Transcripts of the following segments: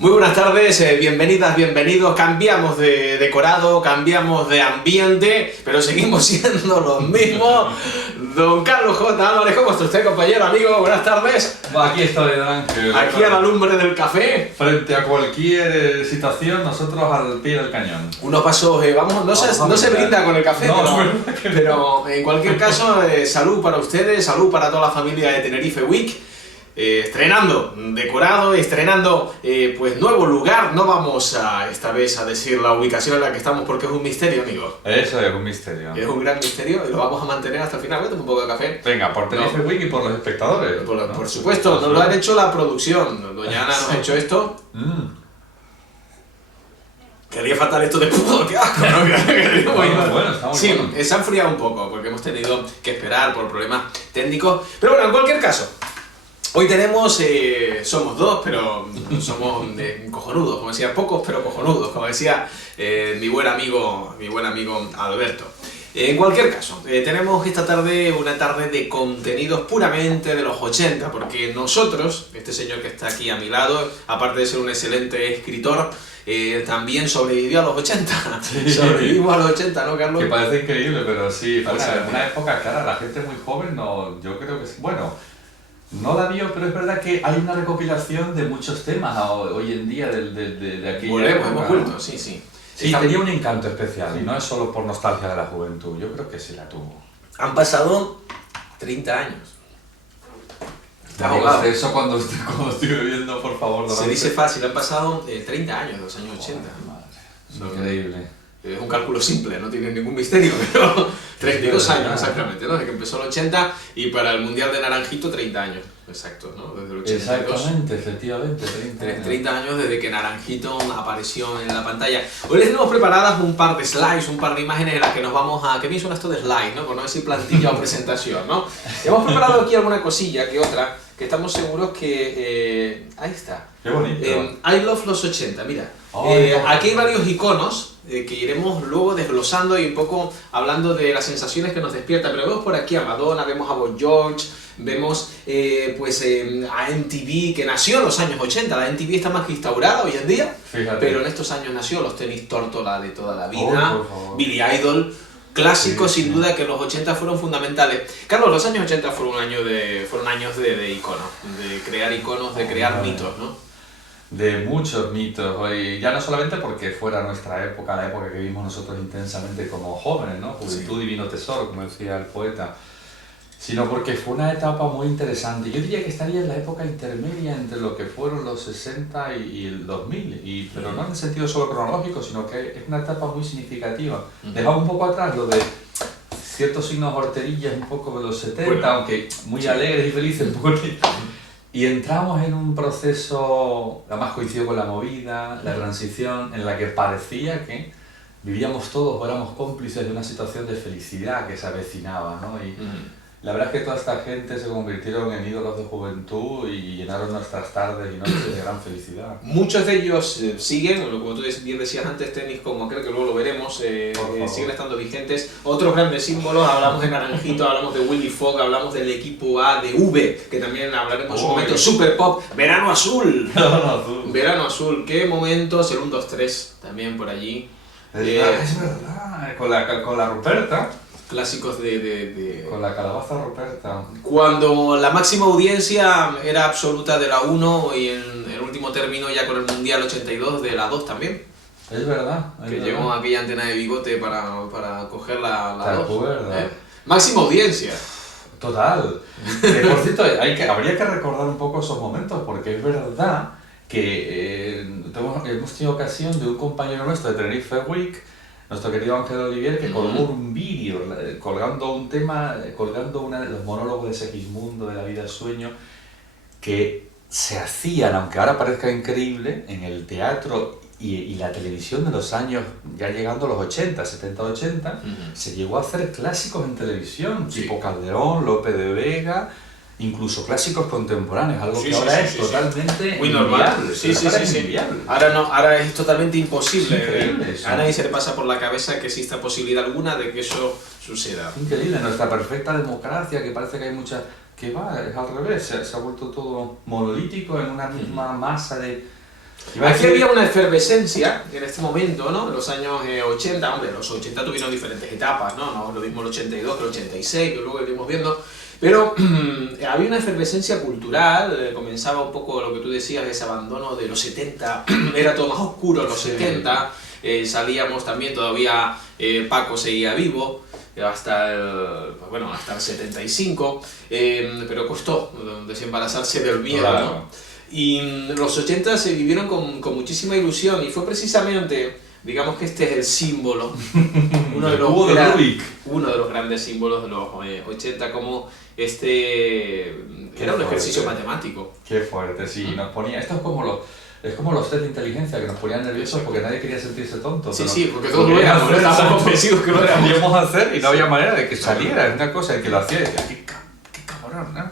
Muy buenas tardes, bienvenidas, bienvenidos. Cambiamos de decorado, cambiamos de ambiente, pero seguimos siendo los mismos. Don Carlos J. Álvarez, ¿cómo está usted, compañero, amigo? Buenas tardes. Aquí estoy, don Ángel. Aquí a la lumbre del café. Frente a cualquier situación, nosotros al pie del cañón. Unos pasos, no se brinda con el café, no, pero en cualquier caso, salud para ustedes, salud para toda la familia de Tenerife Week. Estrenando decorado, estrenando pues nuevo lugar. No vamos esta vez a decir la ubicación en la que estamos porque es un misterio, amigo. Eso es un misterio. Es un gran misterio y lo vamos a mantener hasta el final. Voy a tomar un poco de café. Venga, por Tenerife Week y por los espectadores. Por supuesto, nos lo han hecho la producción. Doña Ana nos ha hecho esto. Quería faltar esto de puto, qué asco, ¿no? Bueno, está muy sí, bueno. se ha enfriado un poco porque hemos tenido que esperar por problemas técnicos. Pero bueno, en cualquier caso. Hoy tenemos, somos dos, pero somos cojonudos, como decía, pocos pero cojonudos, como decía mi buen amigo Alberto. En cualquier caso, tenemos esta tarde una tarde de contenidos puramente de los 80, porque nosotros, este señor que está aquí a mi lado, aparte de ser un excelente escritor, también sobrevivió a los 80. Sí. Sobrevivimos a los 80, ¿no, Carlos? Que parece increíble, pero sí, fue Parece una época clara, la gente muy joven, no, yo creo que sí. Bueno, no la vio, pero es verdad que hay una recopilación de muchos temas hoy en día de aquella época. Hemos vuelto, sí, sí. Sí, tenía un encanto especial y no es solo por nostalgia de la juventud, yo creo que sí la tuvo. Han pasado 30 años. Está Diga ahogado. usted eso cuando estoy bebiendo, por favor. Se dice fácil, han pasado 30 años de los años 80. Madre, increíble. Es un cálculo simple, no tiene ningún misterio, pero 32 años exactamente, ¿no? Desde que empezó el 80 y para el Mundial de Naranjito 30 años, exacto, ¿no? Desde el 82. Exactamente, efectivamente, 30 años desde que Naranjito apareció en la pantalla. Hoy les tenemos preparadas un par de slides, un par de imágenes en las que nos vamos a... ¿Qué bien suena esto de slide, no? Por no decir plantilla o presentación, ¿no? Hemos preparado aquí alguna cosilla que otra, que estamos seguros que... ahí está. Qué bonito. I love los 80, mira. Oh, aquí hay varios iconos que iremos luego desglosando y un poco hablando de las sensaciones que nos despierta. Pero vemos por aquí a Madonna, vemos a Boy George, vemos a MTV, que nació en los años 80. La MTV está más que instaurada hoy en día, Fíjate. pero en estos años nació los tenis Tórtola de toda la vida, por favor. Billy Idol. Clásicos, Sí, sin duda, que los 80 fueron fundamentales. Carlos, los años 80 fueron años de iconos, de crear iconos, de crear mitos, ¿no? De muchos mitos, hoy ya no solamente porque fuera nuestra época, la época que vivimos nosotros intensamente como jóvenes, ¿no? Juventud, divino tesoro, como decía el poeta, sino porque fue una etapa muy interesante. Yo diría que estaría en la época intermedia entre lo que fueron los 60 y el 2000, pero no en el sentido solo cronológico, sino que es una etapa muy significativa. Dejaba un poco atrás lo de ciertos signos horterillas un poco de los 70, Bueno, aunque muy alegres y felices, porque... Y entramos en un proceso, además coincidió con la movida, la transición, en la que parecía que vivíamos todos o éramos cómplices de una situación de felicidad que se avecinaba, ¿no? Y la verdad es que toda esta gente se convirtieron en ídolos de juventud y llenaron nuestras tardes y noches de gran felicidad. Muchos de ellos siguen, como tú bien decías antes, tenis como aquel que luego lo veremos, siguen estando vigentes. Otros grandes símbolos, hablamos de Naranjito, hablamos de Willy Fogg, hablamos del equipo A de V, que también hablaremos en su momento, Super Pop, Verano Azul. Verano Azul, qué momentos, el 1, 2, 3 también por allí. Es verdad, con la Ruperta. Clásicos Con la calabaza Ruperta. Cuando la máxima audiencia era absoluta de la 1 y en el último término ya con el Mundial 82 de la 2 también. Es verdad. Que llevó aquella antena de bigote para coger la 2. ¿Te acuerdas? Máxima audiencia. Total. Por cierto, habría que recordar un poco esos momentos, porque es verdad que hemos tenido ocasión de un compañero nuestro de Tenerife Week, nuestro querido Ángel Olivier, que colgó un vídeo colgando un tema, colgando uno de los monólogos de Segismundo, de la vida sueño, que se hacían, aunque ahora parezca increíble, en el teatro y la televisión de los años, ya llegando a los 80, 70-80, se llegó a hacer clásicos en televisión, tipo Calderón, Lope de Vega, incluso clásicos contemporáneos, algo que ahora es totalmente muy normal. Inviable. Ahora es totalmente imposible. Es increíble eso. A nadie se le pasa por la cabeza que exista posibilidad alguna de que eso suceda. Increíble, nuestra perfecta democracia, que parece que hay muchas... que va, es al revés, se ha vuelto todo monolítico en una misma masa de Aquí había una efervescencia en este momento, ¿no? En los años 80, hombre, los 80 tuvieron diferentes etapas, ¿no? No es lo mismo el 82 que el 86, que luego iremos viendo. Pero había una efervescencia cultural, comenzaba un poco lo que tú decías, ese abandono de los 70, era todo más oscuro en los 70, salíamos también, todavía Paco seguía vivo, hasta el 75, pero costó desembarazarse del miedo, claro. ¿no? Y los 80 se vivieron con muchísima ilusión y fue precisamente, digamos que este es el símbolo, uno de los grandes símbolos de los 80, como era un ejercicio matemático. Qué fuerte, sí, nos ponía, esto es como los test de inteligencia que nos ponían nerviosos porque nadie quería sentirse tonto. Sí, porque todos lo éramos, estábamos convencidos que lo éramos. Queríamos hacer y no había manera de que saliera, es una cosa, el que lo hacía decía, qué cabrón, ¿no?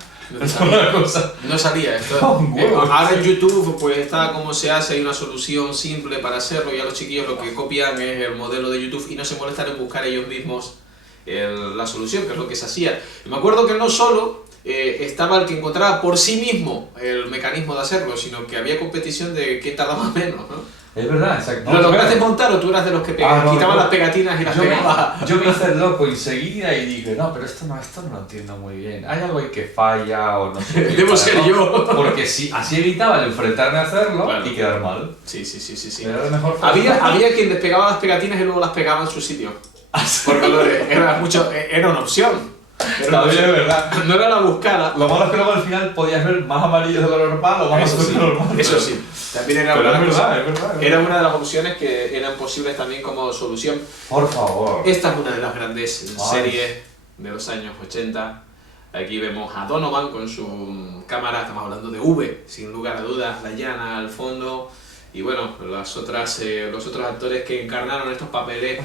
No salía esto. Ahora en YouTube pues está como se hace, hay una solución simple para hacerlo, y a los chiquillos lo que copian es el modelo de YouTube y no se molestan en buscar ellos mismos la solución, que es lo que se hacía. Y me acuerdo que no solo estaba el que encontraba por sí mismo el mecanismo de hacerlo, sino que había competición de quién tardaba menos, ¿no? Es verdad, exacto. ¿Lo lograste montar o tú eras de los que quitaban las pegatinas y las pegaba? Yo me hice el loco enseguida y dije, no, pero esto no lo entiendo muy bien. Hay algo ahí que falla o no sé. Debo ser yo. Porque sí, así evitaba el enfrentarme a hacerlo, claro, y quedar mal. Sí. Era lo mejor. Había quien despegaba las pegatinas y luego las pegaba en su sitio. Porque era una opción. También es verdad. No era la buscada. Lo malo es que luego al final podías ver más amarillo de lo normal o más azul de lo normal. Eso sí. También era pero es verdad. Era una de las opciones que eran posibles también como solución. Por favor. Esta es una de las grandes series de los años 80. Aquí vemos a Donovan con su cámara, estamos hablando de V, sin lugar a dudas, Diana al fondo. Y bueno, los otros actores que encarnaron estos papeles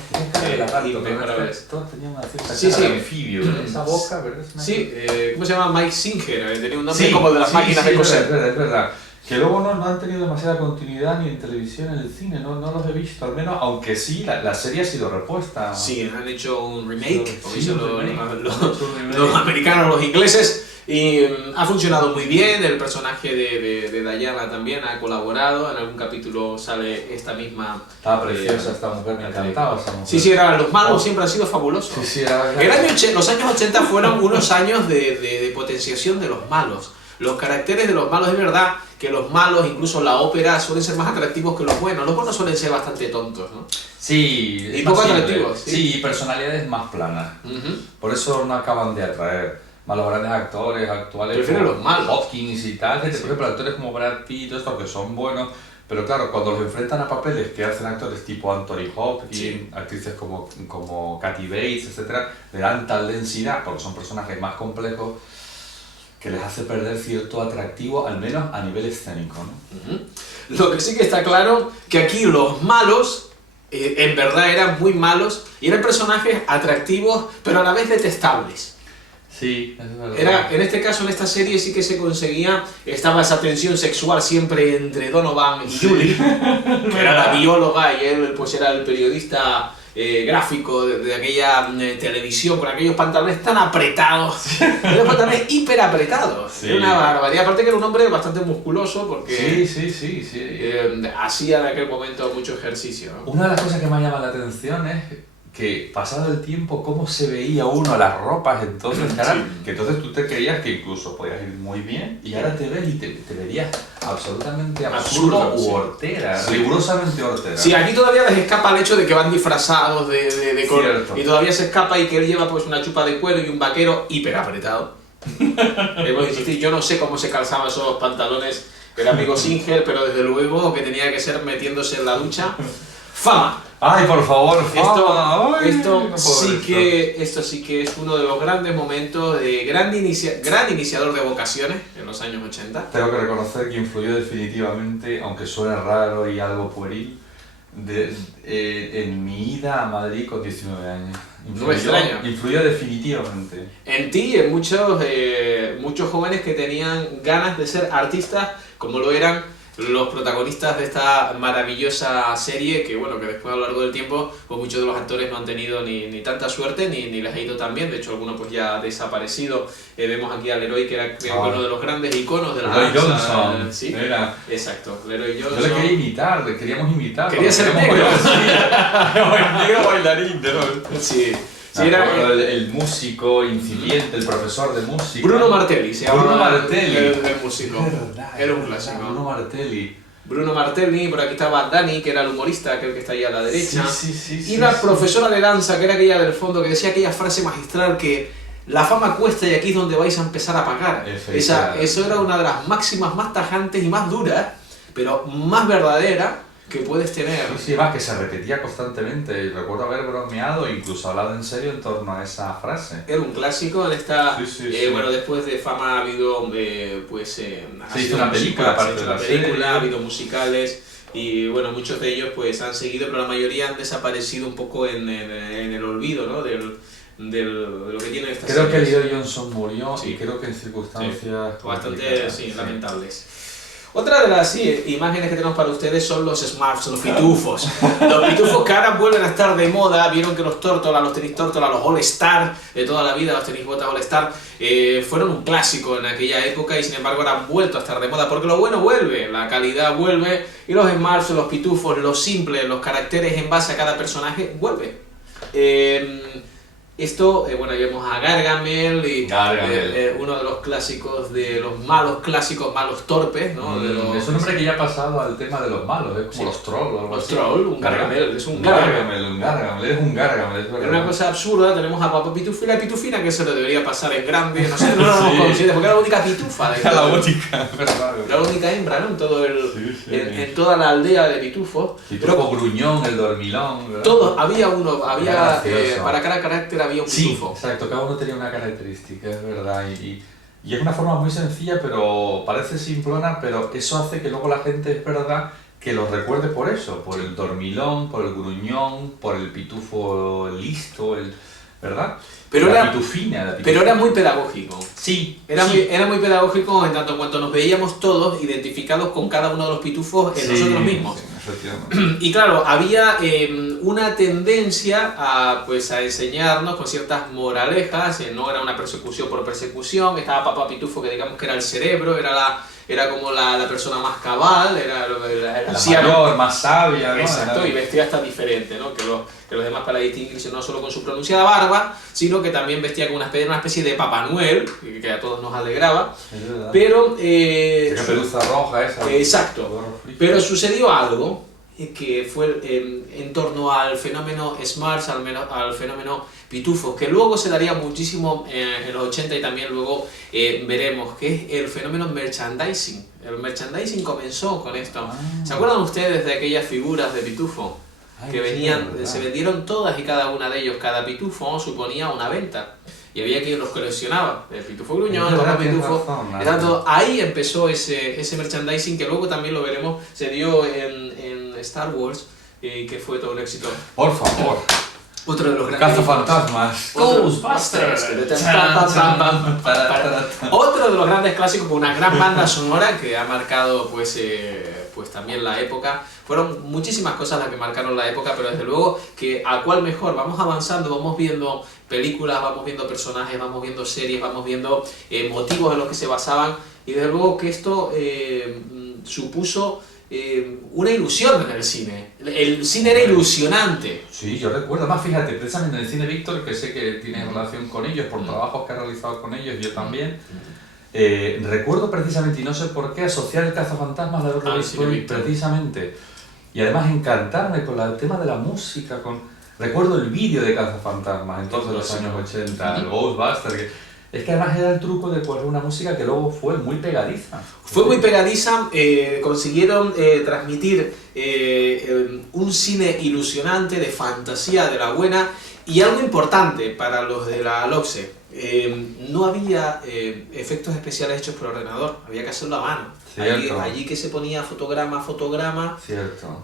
inmejorables. Todos tenían una cierta cara de anfibio, esa boca, ¿verdad? Sí, ¿cómo se llama? Mike Singer, tenía un nombre como de las máquinas de coser. Es verdad. Que luego no han tenido demasiada continuidad ni en televisión ni en el cine, no los he visto, al menos, aunque sí, la serie ha sido repuesta. Sí, han hecho un remake, como dicen los americanos, los ingleses. Y ha funcionado muy bien, el personaje de Diana también ha colaborado, en algún capítulo sale esta misma... Estaba preciosa esta mujer, me encantaba esa mujer. Sí, los malos siempre han sido fabulosos. Sí, los años 80 fueron unos años de potenciación de los malos. Los caracteres de los malos, es verdad que los malos, incluso la ópera, suelen ser más atractivos que los buenos. Los buenos suelen ser bastante tontos, ¿no? Sí, y poco atractivos. Sí, personalidades más planas. Por eso no acaban de atraer. Más los grandes actores actuales, prefiero los malos, Hopkins y tal, por ejemplo, actores como Brad Pitt y todo esto, que son buenos, pero claro, cuando los enfrentan a papeles que hacen actores tipo Anthony Hopkins, actrices como Kathy Bates, etcétera, le dan tal densidad, porque son personajes más complejos, que les hace perder cierto atractivo, al menos a nivel escénico, ¿no? Lo que sí que está claro, que aquí los malos, en verdad eran muy malos, y eran personajes atractivos, pero a la vez detestables. Sí, es verdad. En este caso, en esta serie sí que se conseguía, estaba esa tensión sexual siempre entre Donovan y Julie, que era la bióloga y él pues era el periodista gráfico de aquella televisión, con aquellos pantalones tan apretados, aquellos pantalones hiper apretados. Sí. Era una barbaridad, aparte que era un hombre bastante musculoso porque sí. hacía en aquel momento mucho ejercicio, ¿no? Una de las cosas que más llama la atención es que pasado el tiempo, cómo se veía uno las ropas entonces, que entonces tú te creías que incluso podías ir muy bien y ahora te ves y te verías absolutamente absurdo u hortera, rigurosamente hortera. Sí, aquí todavía les escapa el hecho de que van disfrazados de color y todavía se escapa y que él lleva pues una chupa de cuero y un vaquero hiper apretado. Debo insistir, yo no sé cómo se calzaban esos pantalones el amigo Singer, pero desde luego que tenía que ser metiéndose en la ducha. ¡Fama! ¡Ay, por favor! Esto sí que es uno de los grandes momentos de gran iniciador de vocaciones en los años 80. Tengo que reconocer que influyó definitivamente, aunque suene raro y algo pueril, en mi ida a Madrid con 19 años. No me extraña. Influyó definitivamente. En ti y en muchos jóvenes que tenían ganas de ser artistas, como lo eran los protagonistas de esta maravillosa serie que, bueno, que después a lo largo del tiempo, pues muchos de los actores no han tenido ni tanta suerte ni les ha ido tan bien. De hecho, algunos pues ya ha desaparecido. Vemos aquí a Leroy, que era uno de los grandes iconos de la Leroy danza. Johnson. Sí, Era. exacto. Leroy Johnson. Yo le quería imitar, le queríamos imitar. Quería ser negro. El negro bailarín, ¿no? Sí. Sí, era el músico incipiente, el profesor de música. Bruno Martelli se llama. Bruno Martelli. El músico. Era un clásico. Bruno Martelli. Bruno Martelli, por aquí estaba Dani, que era el humorista, aquel que está ahí a la derecha. Sí, y la profesora de danza, que era aquella del fondo, que decía aquella frase magistral que la fama cuesta y aquí es donde vais a empezar a pagar. Eso era una de las máximas más tajantes y más duras, pero más verdadera que puedes tener. Sí, va, que se repetía constantemente. Recuerdo haber bromeado e incluso hablado en serio en torno a esa frase. Era un clásico en esta... Sí. Bueno, después de fama ha habido, se hizo una película, aparte de la serie. Ha habido musicales y, bueno, muchos de ellos pues han seguido, pero la mayoría han desaparecido un poco en el olvido, ¿no? de lo que tiene esta serie. Creo que Leroy Johnson murió y creo que en circunstancias... bastante lamentables. Otra de las imágenes que tenemos para ustedes son los Smurfs, los pitufos. Los pitufos que ahora vuelven a estar de moda. Vieron que los Tórtola, los tenis Tórtola, los All Star de toda la vida, los tenis botas All Star, fueron un clásico en aquella época y sin embargo ahora han vuelto a estar de moda porque lo bueno vuelve, la calidad vuelve y los Smurfs, los pitufos, lo simple, los caracteres en base a cada personaje vuelve. Esto, bueno, vemos a Gargamel y uno de los clásicos, de los malos clásicos, malos torpes, ¿no? Es un hombre que ya ha pasado al tema de los malos, es como los trolls o algo así. Los trolls, un Gargamel, es un Gargamel, es un Gargamel. Es una cosa absurda, tenemos a Papá Pitufo y la Pitufina, que se lo debería pasar en grande, nosotros no lo hemos conocido, porque era la única pitufa. Era la única, verdad. Era la única hembra, ¿no? En toda la aldea de pitufos. Pitufo gruñón, el dormilón, ¿verdad? Todos, había para cada carácter había un pitufo. Sí, exacto, cada uno tenía una característica, es verdad, y es una forma muy sencilla, pero parece simplona, pero eso hace que luego la gente, es verdad, que los recuerde por eso, por el dormilón, por el gruñón, por el pitufo listo, ¿verdad? Pero la pitufina. Pero era muy pedagógico. Sí. Era muy pedagógico en tanto cuanto nos veíamos todos identificados con cada uno de los pitufos en nosotros mismos. Y claro, había una tendencia a enseñarnos con ciertas moralejas, no era una persecución por persecución, estaba Papá Pitufo, que digamos que era el cerebro, era como la persona más cabal, era la mayor, más sabia, ¿no? Exacto, y vestía hasta diferente, ¿no? que los demás, para distinguirse no solo con su pronunciada barba, sino que también vestía con una especie de Papá Noel, que a todos nos alegraba. Pero... la pelusa roja esa. Exacto. Pero sucedió algo que fue en torno al fenómeno Smurfs, al fenómeno pitufos, que luego se daría muchísimo en los 80 y también luego veremos, que es el fenómeno merchandising. El merchandising comenzó con esto. ¿Se acuerdan ustedes de aquellas figuras de pitufo? Que venían, se vendieron todas y cada una de ellos, cada pitufo suponía una venta. Y había quien los coleccionaba, el pitufo gruñón, el papá pitufo. Ahí empezó ese merchandising que luego también lo veremos, se dio en Star Wars, que fue todo un éxito. Por favor. Otro de los grandes Cazafantasmas. Ghostbusters. Otro de los grandes clásicos con una gran banda sonora que ha marcado pues también la época. Fueron muchísimas cosas las que marcaron la época, pero desde luego que a cuál mejor. Vamos avanzando, vamos viendo películas, vamos viendo personajes, vamos viendo series, vamos viendo motivos en los que se basaban, y desde luego que esto supuso una ilusión en el cine. El cine era ilusionante. Sí, yo recuerdo. Más fíjate, precisamente en el cine Víctor, que sé que tienes relación con ellos, por trabajos que has realizado con ellos, yo también. Recuerdo precisamente, y no sé por qué, asociar el Cazafantasmas de haberlo visto precisamente. Y además encantarme con el tema de la música. Recuerdo el vídeo de Cazafantasmas, entonces de los años 80, el Ghostbusters. Es que además era el truco de poner una música que luego fue muy pegadiza. Fue muy pegadiza, consiguieron transmitir un cine ilusionante, de fantasía, de la buena, y algo importante para los de la LOXE. No había efectos especiales hechos por ordenador, había que hacerlo a mano. Allí que se ponía fotograma a fotograma. Cierto.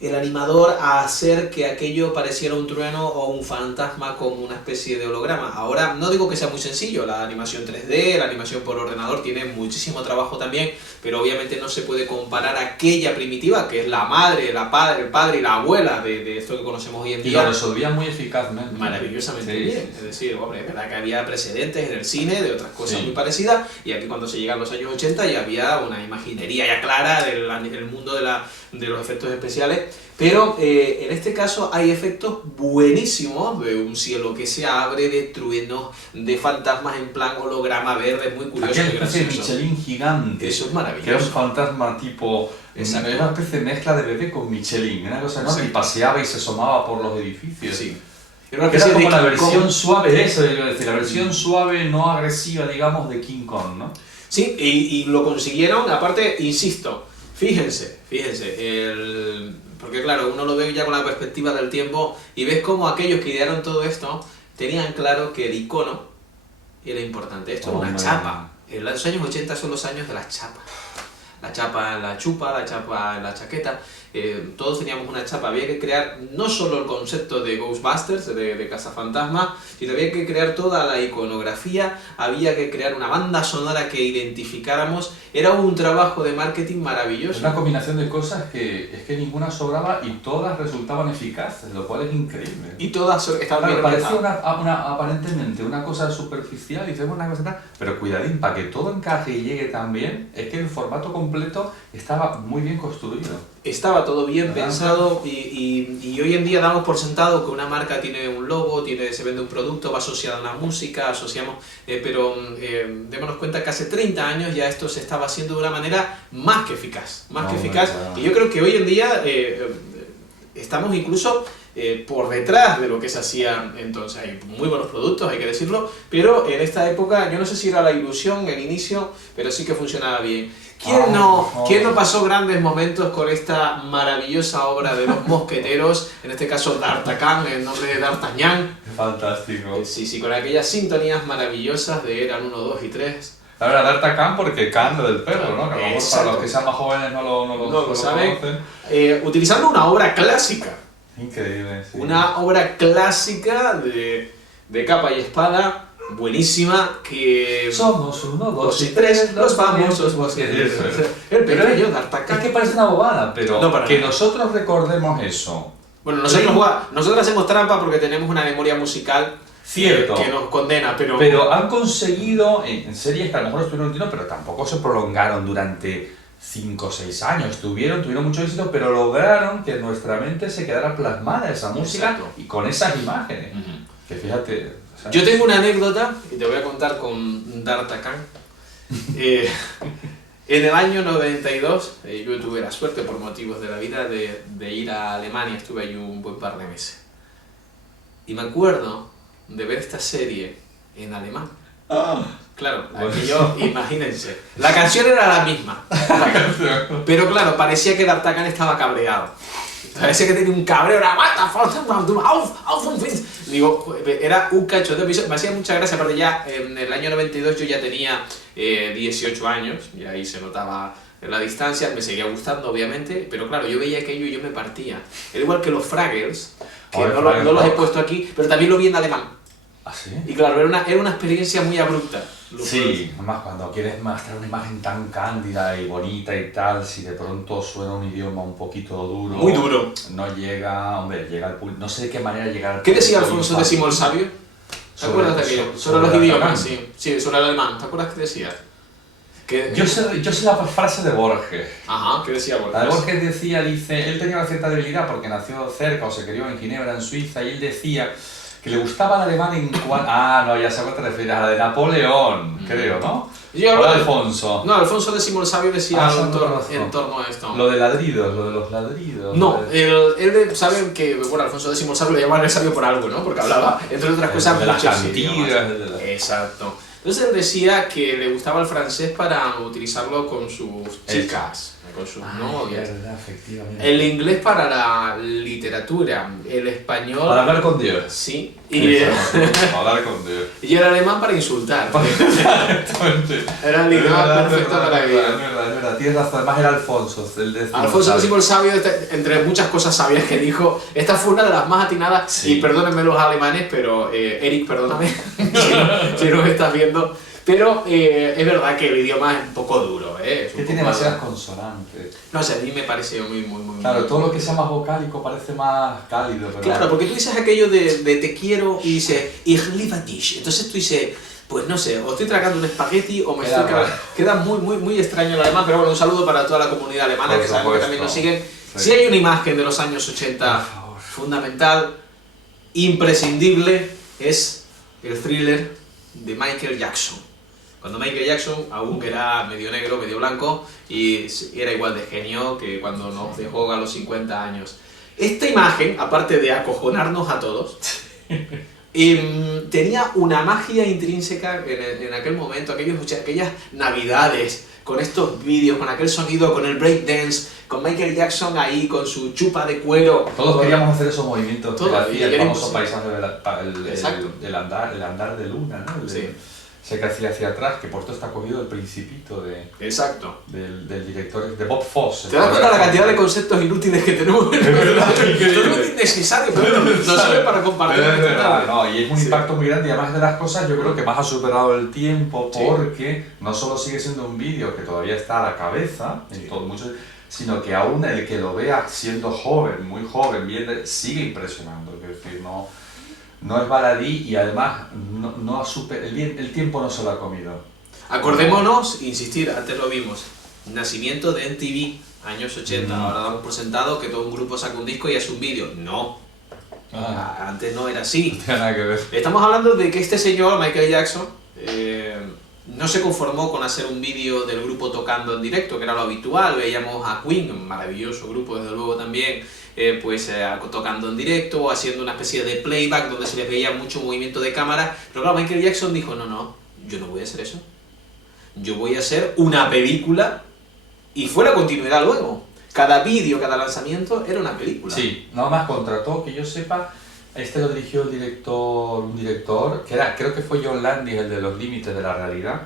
el animador a hacer que aquello pareciera un trueno o un fantasma como una especie de holograma. Ahora, no digo que sea muy sencillo, la animación 3D, la animación por ordenador tiene muchísimo trabajo también, pero obviamente no se puede comparar a aquella primitiva, que es la madre, el padre y la abuela de esto que conocemos hoy en Y día. lo resolvía muy eficazmente. Maravillosamente Sí, bien. sí, sí. Es decir, hombre, es verdad que había precedentes en el cine de otras cosas Sí. muy parecidas, y aquí cuando se llega a los años 80 ya había una imaginería ya clara del mundo de los efectos especiales, pero en este caso hay efectos buenísimos de un cielo que se abre, de truenos, de fantasmas en plan holograma verde, muy curioso Aquella y especie de gracioso. Michelin gigante. Eso es Que era un maravilloso. fantasma tipo... Exacto. Era una especie de mezcla de bebé con Michelin. Una cosa enorme. Y Exacto. paseaba y se asomaba por los edificios. Sí. Era una Era especie como de la King Kong. versión suave, eso iba a decir, la versión suave, no agresiva, digamos, de King Kong, ¿no? Sí, y lo consiguieron, aparte, insisto, fíjense, porque claro, uno lo ve ya con la perspectiva del tiempo y ves cómo aquellos que idearon todo esto tenían claro que el icono era importante. Esto es una Hombre. chapa. En los años 80 son los años de las chapas. La chapa en la chupa, la chapa en la chaqueta, todos teníamos una chapa. Había que crear no solo el concepto de Ghostbusters, de Cazafantasmas, sino había que crear toda la iconografía, había que crear una banda sonora que identificáramos. Era un trabajo de marketing Es maravilloso. una combinación de cosas que es que ninguna sobraba y todas resultaban eficaces, lo cual es increíble. Y todas estaban Claro, bien parecía organizadas. aparentemente una cosa superficial y dices, bueno, una cosa tal, pero cuidadín, para que todo encaje y llegue tan bien, es que el formato completo estaba muy bien construido. Estaba todo bien ¿Verdad? pensado y hoy en día damos por sentado que una marca tiene un logo, se vende un producto, va asociada a una música, asociamos, pero démonos cuenta que hace 30 años ya esto se estaba haciendo de una manera más que eficaz, Claro. y yo creo que hoy en día estamos incluso por detrás de lo que se hacía entonces. Hay muy buenos productos, hay que decirlo, pero en esta época yo no sé si era la ilusión, el inicio, pero sí que funcionaba bien. ¿Quién no pasó grandes momentos con esta maravillosa obra de los mosqueteros? En este caso D'Artagnan, el nombre de D'Artagnan. Fantástico. Sí, con aquellas sintonías maravillosas de eran 1, 2 y 3. La verdad, Darta Khan porque Khan lo del perro, ¿no? Que a lo mejor para Exacto. los que sean más jóvenes no lo saben. conocen. Utilizando una obra clásica. Increíble, sí. Una obra clásica de capa y espada, buenísima, que... Somos 1, 2 y 3, 3, los famosos mosqueteros. Eso es. El Pero pequeño es D'Artagnan. que parece una bobada, pero No, para que nada. nosotros recordemos eso. Bueno, nosotros hacemos trampa porque tenemos una memoria musical Cierto. que nos condena, pero... Pero han conseguido, en series que a lo mejor estuvieron un tiro, pero tampoco se prolongaron durante 5 o 6 años. Tuvieron mucho éxito, pero lograron que en nuestra mente se quedara plasmada esa música Exacto. y con esas imágenes. Ujú. Que fíjate... o sea, Yo tengo una anécdota y te voy a contar con D'Artagnan. En el año 92 yo tuve la suerte por motivos de la vida de ir a Alemania, estuve allí un buen par de meses. Y me acuerdo de ver esta serie en alemán. Claro, aquello, imagínense. La canción era la misma. Pero claro, parecía que D'Artagnan estaba cabreado. Parecía que tenía un cabreo, era digo, era un cacho de episodio. Me hacía mucha gracia, aparte ya en el año 92 yo ya tenía 18 años, y ahí se notaba la distancia, me seguía gustando obviamente, pero claro, yo veía aquello y yo me partía. Era igual que los Fraggles, que Oh, no los he Rock. puesto aquí, pero también lo vi en alemán. ¿Ah, sí? Y claro, era una experiencia muy abrupta. Sí, además cuando quieres mostrar una imagen tan cándida y bonita y tal, si de pronto suena un idioma un poquito duro... Muy duro. No llega, hombre, llega al público... No sé de qué manera llegar al ¿Qué decía público Alfonso X el Sabio? ¿Te acuerdas de aquello? Sobre los idiomas, sí. Sí, sobre el alemán. ¿Te acuerdas qué decía? Yo sé la frase de Borges. Ajá, ¿qué decía La de Borges? Borges decía, dice, él tenía una cierta debilidad porque nació cerca o se crió en Ginebra, en Suiza, y él decía que le gustaba el alemán en cuanto... Ah, no, ya sé a qué te refieres, a la de Napoleón, creo, ¿no? Yo O hablo de de- Alfonso. No, Alfonso X el Sabio decía Ah, algo sí, conozco. en torno a esto. Lo de ladridos, lo de los ladridos. No, lo de- saben que, bueno, Alfonso X el Sabio le llamaban el sabio por algo, ¿no? Porque hablaba, entre otras cosas, de las muchos idiomas. cantigas, de la- Exacto. Entonces él decía que le gustaba el francés para utilizarlo con sus chicas. con sus Ah, novias. verdad, efectivamente. El inglés para la literatura, el español... Para hablar con Dios. Sí, Para hablar con Dios. y el alemán para insultar. Exactamente. Era el idioma perfecto para es vivir. verdad. Tienes razón. Además era Alfonso, el décimo. Alfonso X el sabio, entre muchas cosas sabias que dijo, esta fue una de las más atinadas, Sí. y perdónenme los alemanes, pero Eric, perdóname, si no me estás viendo, pero es verdad que el idioma es un poco duro, es Que un tiene poco demasiadas duro. consonantes. No sé, a mí me parece muy... Claro, todo lo que sea más vocálico parece más cálido, pero... Claro, porque tú dices aquello de te quiero y dices, ich liebe dich, entonces tú dices, pues no sé, o estoy tragando un espagueti o me Queda estoy... raro. Queda muy extraño el alemán, pero bueno, un saludo para toda la comunidad alemana, Por que sabemos que también nos supuesto. siguen. Sí. Si hay una imagen de los años 80 Por favor. fundamental, imprescindible, es el thriller de Michael Jackson. Cuando Michael Jackson aún era medio negro, medio blanco, y era igual de genio que cuando nos dejó a los 50 años. Esta imagen, aparte de acojonarnos a todos, tenía una magia intrínseca en aquel momento, aquellas navidades, con estos vídeos, con aquel sonido, con el breakdance, con Michael Jackson ahí con su chupa de cuero. Todos queríamos hacer esos movimientos que Todo, hacía y el era famoso imposible. paisaje Exacto. el andar de luna, ¿no? Sí. Ese que hacía hacia atrás, que por todo está cogido del Principito Exacto. del director, de Bob Fosse. ¿Te das cuenta la cantidad de conceptos inútiles que tenemos? Es verdad, increíble. Todo es innecesario, pero no sirve para compartir. Es verdad, no, y es un Sí. impacto muy grande y además de las cosas yo creo que más ha superado el tiempo Sí. porque no solo sigue siendo un vídeo que todavía está a la cabeza, en Sí. todo, muchos, sino que aún el que lo vea siendo joven, muy joven, sigue impresionando. Es decir, no es baladí y además no ha el tiempo no se lo ha comido. Acordémonos, insistir, antes lo vimos, nacimiento de MTV, años 80, ahora damos por sentado que todo un grupo saca un disco y hace un vídeo. No, antes no era así. No tiene nada que ver. Estamos hablando de que este señor, Michael Jackson, no se conformó con hacer un vídeo del grupo tocando en directo, que era lo habitual. Veíamos a Queen, un maravilloso grupo desde luego también, tocando en directo o haciendo una especie de playback donde se les veía mucho movimiento de cámara. Pero claro, Michael Jackson dijo, no, yo no voy a hacer eso. Yo voy a hacer una película y fue la continuidad luego. Cada vídeo, cada lanzamiento era una película. Sí, nada más contrató, que yo sepa, este lo dirigió un director, que creo que fue John Landis, el de Los Límites de la Realidad.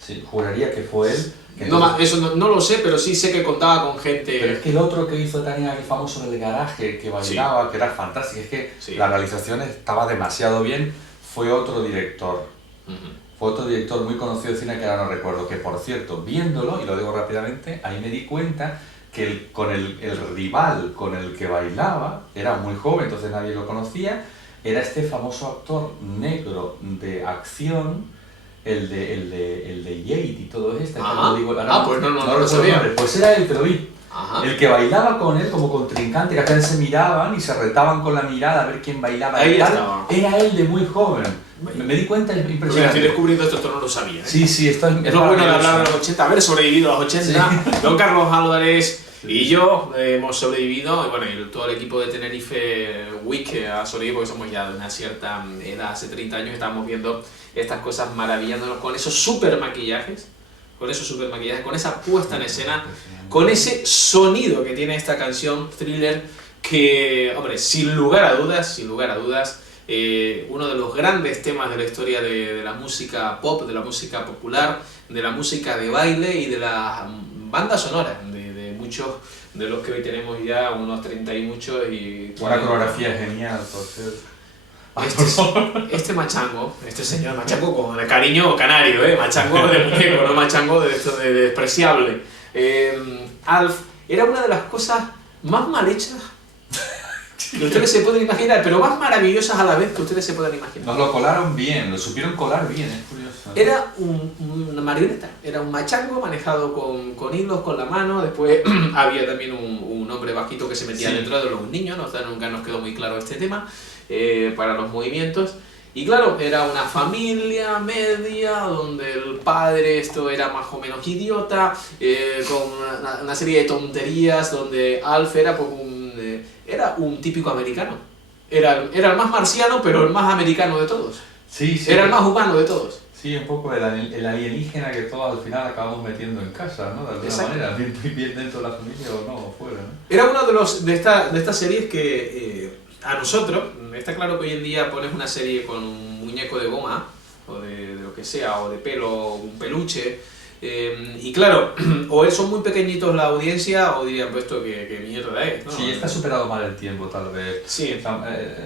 Sí, juraría que fue él. Que Eso no lo sé, pero sí sé que contaba con gente... Pero es que el otro que hizo también el famoso del garaje, que bailaba, que era fantástico, es que Sí. la realización estaba demasiado bien, fue otro director. Ujú. Fue otro director muy conocido de cine que ahora no recuerdo, que por cierto, viéndolo, y lo digo rápidamente, ahí me di cuenta que el rival con el que bailaba era muy joven, entonces nadie lo conocía, era este famoso actor negro de acción, el de Yate y todo esto. Ajá. Lo digo, Pues no lo recuerdo sabía. el nombre. Pues era él, te lo vi. Ajá. El que bailaba con él como contrincante, que a veces se miraban y se retaban con la mirada a ver quién bailaba. Ahí y tal. estaba. Era él de muy joven. Me di cuenta, es Mira, impresionante. estoy descubriendo esto no lo sabía. Sí, esto es Es lo bueno de maravilloso. hablar de los 80, haber sobrevivido a los 80. Don Carlos Álvarez y yo hemos sobrevivido, y bueno, y todo el equipo de Tenerife Week ha sobrevivido porque somos ya de una cierta edad, hace 30 años estábamos viendo estas cosas maravillándonos con esos super maquillajes, con esa puesta en escena, con ese sonido que tiene esta canción Thriller, que, hombre, sin lugar a dudas, uno de los grandes temas de la historia de la música pop, de la música popular, de la música de baile y de la banda sonora de muchos de los que hoy tenemos ya unos 30 y muchos. Y Una coreografía genial, por cierto. Este machango, este señor machango con el cariño canario, machango de muñeco, no machango de esto de despreciable. Alf era una de las cosas más mal hechas que ustedes se pueden imaginar, pero más maravillosas a la vez que ustedes se pueden imaginar. Nos lo colaron bien, lo supieron colar bien, es curioso. Era una marioneta, era un machango manejado con hilos, con la mano. Después había también un hombre bajito que se metía Sí. dentro de los niños, nunca nos quedó muy claro este tema, para los movimientos. Y claro, era una familia media donde el padre era más o menos idiota, con una serie de tonterías, donde Alf era pues era un típico americano. Era el más marciano, pero el más americano de todos. Sí, sí. Era el más humano de todos. Sí, un poco el alienígena que todos al final acabamos metiendo en casa, ¿no? De alguna Exacto. manera, bien dentro de la familia o no, o fuera, ¿no? Era uno de estas series que a nosotros, está claro que hoy en día pones una serie con un muñeco de goma, o de lo que sea, o de pelo, o un peluche, y claro, o son muy pequeñitos la audiencia, o dirían, pues esto que mierda es, ¿no? Sí, está superado mal el tiempo, tal vez. Sí.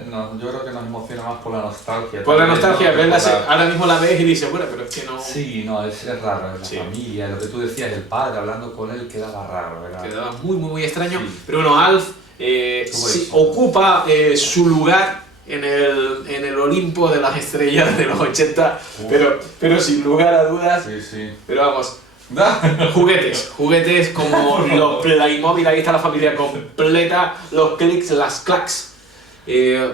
No, yo creo que nos emociona más por la nostalgia. Por la tal vez, nostalgia, ¿no? verla, ahora mismo la ves y dices, bueno, pero es que no... Sí, no, es raro, es la Sí. familia, lo que tú decías, el padre hablando con él quedaba raro, ¿verdad? Quedaba muy extraño, Sí. pero bueno, Alf Todo sí, eso. ocupa su lugar en el Olimpo de las estrellas de los 80, Uf. pero sin lugar a dudas, Sí, sí. pero vamos, juguetes como los Playmobil, ahí está la familia completa, los clics, las clacks.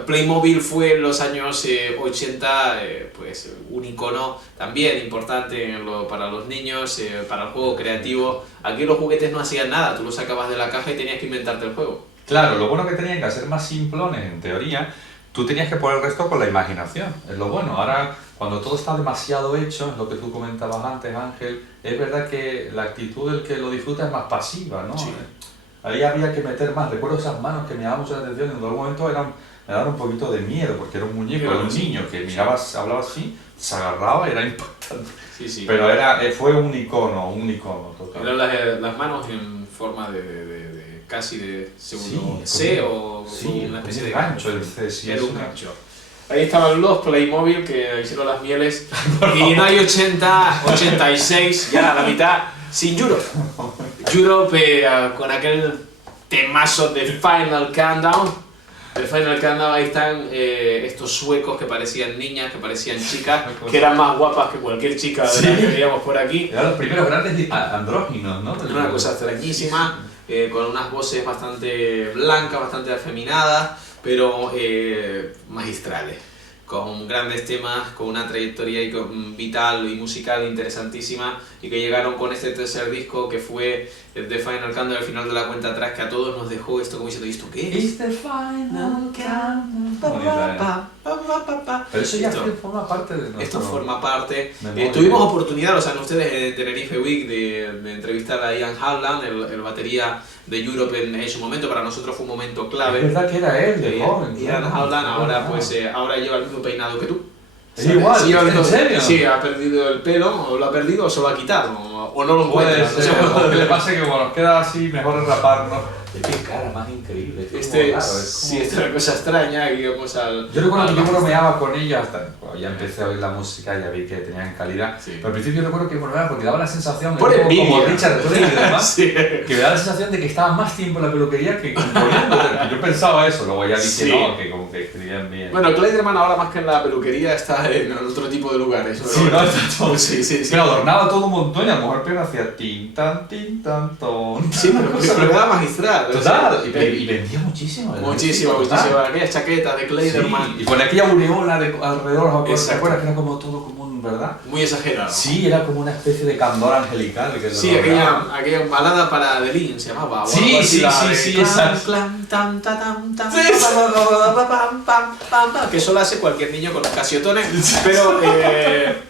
Playmobil fue en los años 80 pues un icono también importante para los niños, para el juego creativo. Aquí los juguetes no hacían nada, tú los sacabas de la caja y tenías que inventarte el juego. Claro, lo bueno que tenían que hacer más simplones, en teoría, tú tenías que poner el resto con la imaginación, es lo bueno. Ahora, cuando todo está demasiado hecho, es lo que tú comentabas antes, Ángel, es verdad que la actitud del que lo disfruta es más pasiva, ¿no? Sí. Ahí había que meter más. Recuerdo esas manos que me llamaban mucho la atención, en algún momento me daban un poquito de miedo, porque era un muñeco, Claro, era un sí. niño que mirabas, hablaba así, se agarraba, era impactante. Sí. Pero fue un icono total. Eran las manos en forma de casi de segundo Sí, C como- o sí, una especie un de gancho, el C, sí, Era es un una- gancho. Ahí estaban los Playmobil que hicieron las mieles y no hay 80, 86, ya a la mitad, sin Europe. Europe con aquel temazo de Final Countdown. El Final Countdown, ahí están estos suecos que parecían niñas, que parecían chicas, que eran más guapas que cualquier chica de Sí. las que veíamos por aquí. Eran los primeros grandes andróginos, ¿no? Era una cosa extrañísima, con unas voces bastante blancas, bastante afeminadas, pero magistrales, con grandes temas, con una trayectoria vital y musical interesantísima, y que llegaron con este tercer disco que fue el de Final Countdown, al final de la cuenta atrás, que a todos nos dejó esto como diciendo, ¿y esto qué es? It's the final countdown. Pero eso ya Esto- forma parte de nuestro... Esto forma parte. memoria. Tuvimos oportunidad, lo saben ustedes, en Tenerife Week de entrevistar a Ian Howland, el batería de Europe en su momento. Para nosotros fue un momento Es clave. verdad que era él, de joven. Ian claro. Howland ahora, Ah. pues, ahora lleva el mismo peinado que tú. Es ¿Sabes? igual, Sí, ¿en serio? Sí, ha perdido el pelo, o lo ha perdido o se lo ha quitado, o no lo Puede encuentra. ser, o que le pase que bueno, nos queda así, mejor es raparnos. Es que cara más increíble, es como raro, es como... Sí, esta es una cosa extraña, y vamos al... Yo recuerdo que al- yo bromeaba con ella hasta bueno, ya empecé a oír la música, ya vi que tenían calidad. Sí. Pero al principio recuerdo que bromeaba porque daba la sensación, Por como envidia. Richard Clayder, además, Sí. que me daba la sensación de que estaba más tiempo en la peluquería que componiendo. Yo pensaba eso, luego ya dije Sí. no, que como que escribían bien. Bueno, Clayderman ahora más que en la peluquería está en otro tipo de lugares. Sí, ¿no? Está todo- Sí. Pero adornaba todo un montón y a lo mejor pero hacía tin tan ton. Sí, pero quedaba magistral. Total, Sí. y vendía muchísimo. ¿verdad? Muchísimo. Total. Aquellas chaquetas de Clayderman, Sí, y con aquella aureola alrededor, ¿te Exacto. acuerdas que era como todo como un, ¿verdad? muy exagerado. Sí, era como una especie de candor angelical. Que Sí, lo rodeaba. aquella balada para Delin se llamaba. o Sí, algo así, sí, la sí, de sí, clan, esas. clan, tam, ta, tam, tam, Sí, pam, que eso lo hace cualquier niño con los casiotones, pero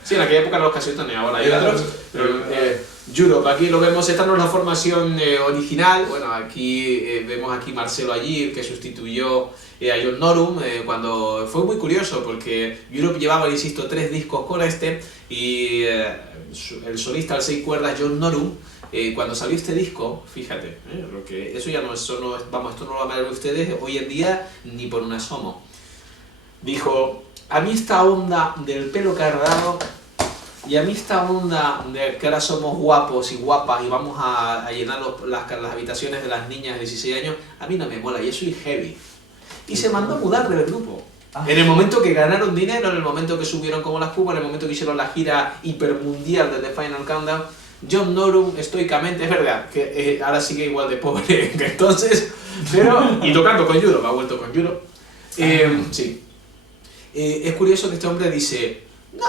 sí, en aquella época eran los casiotones, ahora hay otros. Pero, Europe, aquí lo vemos, esta no es la formación original. Bueno, aquí vemos aquí Marcelo Allí, que sustituyó a John Norum, cuando fue muy curioso porque Europe llevaba, insisto, 3 discos con este, y el solista al 6 cuerdas, John Norum, cuando salió este disco, fíjate, lo que eso ya no es, vamos, esto no lo van a ver ustedes hoy en día ni por un asomo. Dijo, a mí esta onda del pelo cargado y a mí esta onda de que ahora somos guapos y guapas y vamos a llenar las habitaciones de las niñas de 16 años, a mí no me mola, yo soy heavy. Y se mandó a mudar del grupo. En el momento que ganaron dinero, en el momento que subieron como las pumas, en el momento que hicieron la gira hipermundial de The Final Countdown, John Norum estoicamente, es verdad, que ahora sigue igual de pobre que entonces, pero, y tocando con Europe, ha vuelto con Europe. Sí. Es curioso que este hombre dice, no,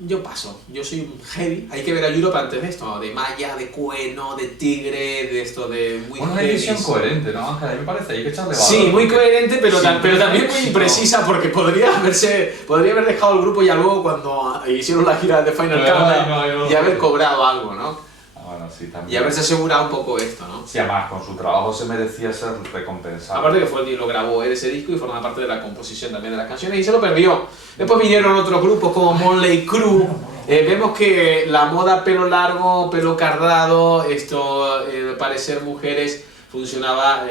yo paso, yo soy un heavy. Hay que ver a Europe antes de esto, de malla, de cueno, de tigre, de esto de muy Una heavy. decisión coherente, ¿no, Ángel? A mí me parece, hay que echarle valor. Sí, muy coherente, pero, Sí, pero también muy éxito. imprecisa, porque podría haber dejado el grupo ya luego cuando hicieron la gira de Final Pero, Countdown no, y haber cobrado algo, ¿no? Bueno, sí, también. Y haberse asegurado un poco esto, ¿no? Sí, además, con su trabajo se merecía ser recompensado. Aparte que fue el que lo grabó él ese disco y forma parte de la composición también de las canciones y se lo perdió. Después vinieron otros grupos como Motley Crue. Vemos que la moda pelo largo, pelo cardado, esto parecer mujeres funcionaba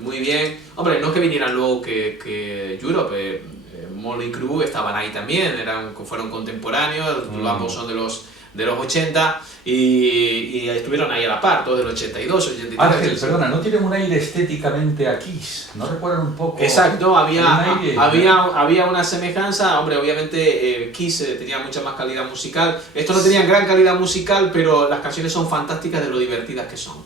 muy bien. Hombre, no es que vinieran luego que Europe, Motley Crue estaban ahí también, fueron contemporáneos, ambos son de los 80 y estuvieron ahí a la par, todos del 82, 83. Ángel, perdona, ¿no tienen un aire estéticamente a Kiss? ¿No recuerdan un poco? Exacto, aire, había una semejanza. Hombre, obviamente Kiss tenía mucha más calidad musical. Estos no tenían gran calidad musical, pero las canciones son fantásticas de lo divertidas que son.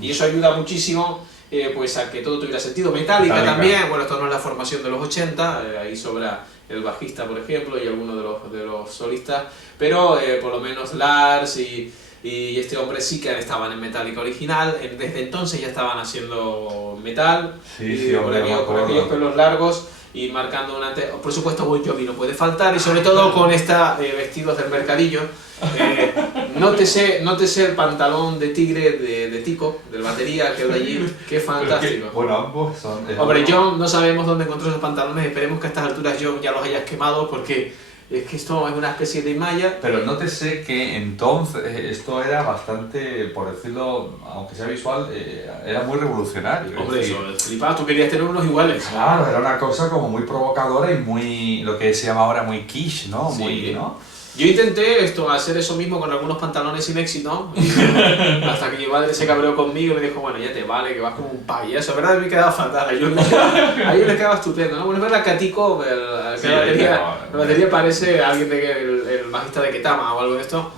Y eso ayuda muchísimo pues a que todo tuviera sentido. Metallica también, bueno, esto no es la formación de los 80, ahí sobra el bajista, por ejemplo, y algunos de los solistas, pero por lo menos Lars y este hombre sí que estaban en Metallica original, desde entonces ya estaban haciendo metal, con aquellos pelos largos y marcando una... Por supuesto Bon Jovi no puede faltar, y sobre todo con esta vestidos del mercadillo. Nótese el pantalón de tigre de Tico, del batería, que es de allí, que es fantástico. Bueno, ambos son... Hombre, John, no sabemos dónde encontró esos pantalones, esperemos que a estas alturas John ya los hayas quemado, porque es que esto es una especie de malla. Pero nótese que entonces esto era bastante, por decirlo, aunque sea visual, era muy revolucionario. Hombre, eso, flipado, tú querías tener unos iguales. Claro, era una cosa como muy provocadora y muy, lo que se llama ahora muy quiche, ¿no? Sí. Muy, ¿no? Yo intenté hacer eso mismo con algunos pantalones sin éxito, hasta que mi madre se cabreó conmigo y me dijo, bueno, ya te vale, que vas como un payaso. ¿Verdad? A mí me quedaba fatal, a ellos les quedaba estupendo, ¿no? Bueno, es verdad que a Tico, la batería parece alguien el bajista de Ketama o algo de esto,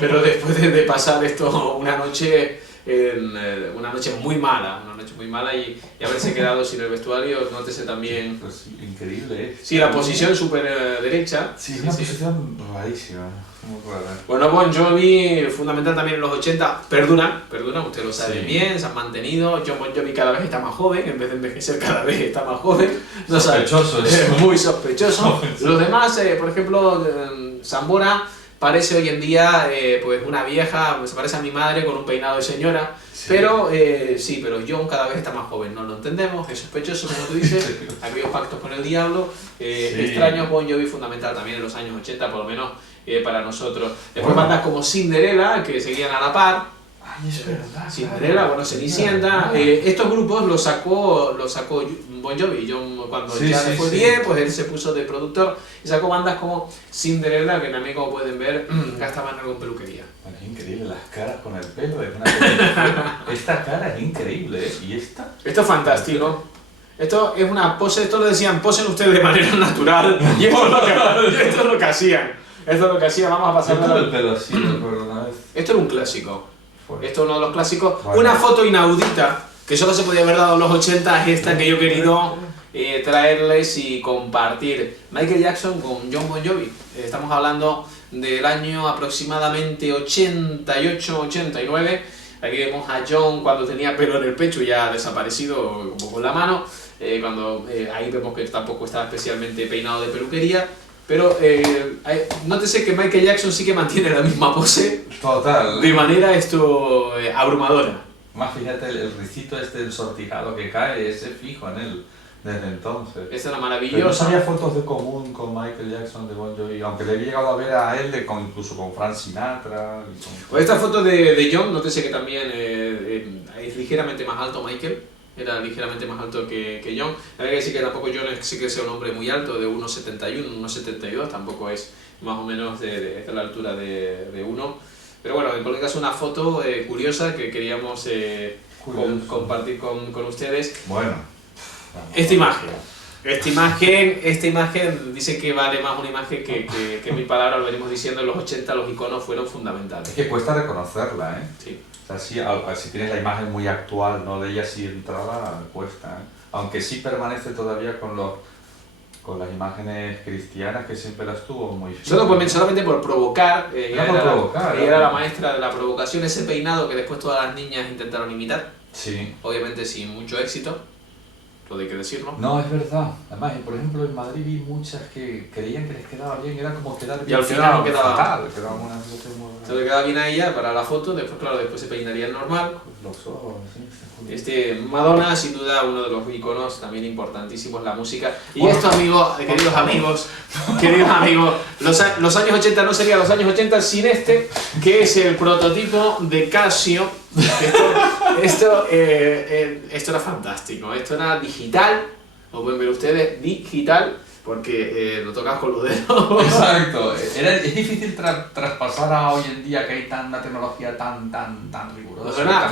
pero después de pasar esto una noche muy mala y haberse quedado sin el vestuario, nótese también... Pues increíble, ¿eh? Sí, la posición súper derecha. Sí, una posición rarísima. Muy rara. Bueno, Bon Jovi, fundamental también en los 80, perduna, usted lo sabe Sí. bien, se han mantenido. Bon Jovi cada vez está más joven, en vez de envejecer cada vez está más joven. No Sospechoso sabe, eso. muy sospechoso. Los demás, por ejemplo, Zambora parece hoy en día pues una vieja, se parece a mi madre con un peinado de señora. Sí. Pero pero John cada vez está más joven, no lo entendemos, es sospechoso como tú dices, aquellos pactos con el diablo, extraños. Bon Jovi fundamental también en los años 80 por lo menos para nosotros. Después bandas como Cinderella que seguían a la par. Ay, es verdad. Cinderella, bueno, Cenicienta, estos grupos los sacó Bon Jovi. John, cuando ya le fue bien, pues él se puso de productor y sacó bandas como Cinderella, que también, como pueden ver, gastaban algo en peluquería. Bueno, es increíble, las caras con el pelo es una cosa. Esta cara es increíble, ¿eh? ¿Y esta? Esto es fantástico. Esto es una pose, esto lo decían, posen ustedes de manera natural, y esto es lo que hacían. Esto es lo que hacían, vamos a pasar. Yo tuve el pelo así, recuerdo una vez. Esto era un clásico. Esto es uno de los clásicos. Bueno. Una foto inaudita que solo se podía haber dado en los 80 es esta que yo he querido traerles y compartir. Michael Jackson con John Bon Jovi. Estamos hablando del año aproximadamente 88-89. Aquí vemos a John cuando tenía pelo en el pecho, ya desaparecido, como con la mano. Ahí vemos que tampoco estaba especialmente peinado de peluquería. Pero nótese que Michael Jackson sí que mantiene la misma pose. Total. De manera abrumadora. Más fíjate, el ricito este ensortijado que cae, ese fijo en él desde entonces. Esta era Pero no maravillosa. sabía fotos de común con Michael Jackson de Bon Jovi, aunque le he llegado a ver a él incluso con Frank Sinatra. Y con... Pues esta foto de John, nótese que también es ligeramente más alto Michael. Era ligeramente más alto que John. La verdad que sí que tampoco John sí que sea un hombre muy alto, de 1,71, 1,72, tampoco es más o menos de la altura de uno. Pero bueno, en cualquier caso una foto curiosa que queríamos compartir con ustedes. Bueno. Esta imagen dice que vale más una imagen que mil palabras, lo venimos diciendo, en los 80 los iconos fueron fundamentales. Es que cuesta reconocerla, ¿eh? Sí. O sea, si tienes la imagen muy actual, ¿no? De ella, si entraba, cuesta, ¿eh? Aunque sí permanece todavía con con las imágenes cristianas que siempre las tuvo muy solamente por provocar, Era por provocar, ella era la maestra de la provocación, ese peinado que después todas las niñas intentaron imitar, Sí. obviamente sin mucho éxito, todo hay que decirlo. No, es verdad. Además, por ejemplo, en Madrid vi muchas que creían que les quedaba bien, era como quedar bien. Y al final no quedaba. Fatal, quedaba una situación muy... Se le quedaba bien a ella para la foto, después claro, después se peinaría el normal. Los ojos, sí. Madonna, sin duda, uno de los iconos también importantísimos, la música. Y Bueno, esto, amigos, queridos amigos, los años 80 no serían los años 80 sin este, que es el prototipo de Casio. Esto era fantástico, esto era digital, lo pueden ver ustedes, digital, porque lo tocas con los dedos. Exacto. Es difícil traspasar a hoy en día que hay una tecnología tan rigurosa. Nada,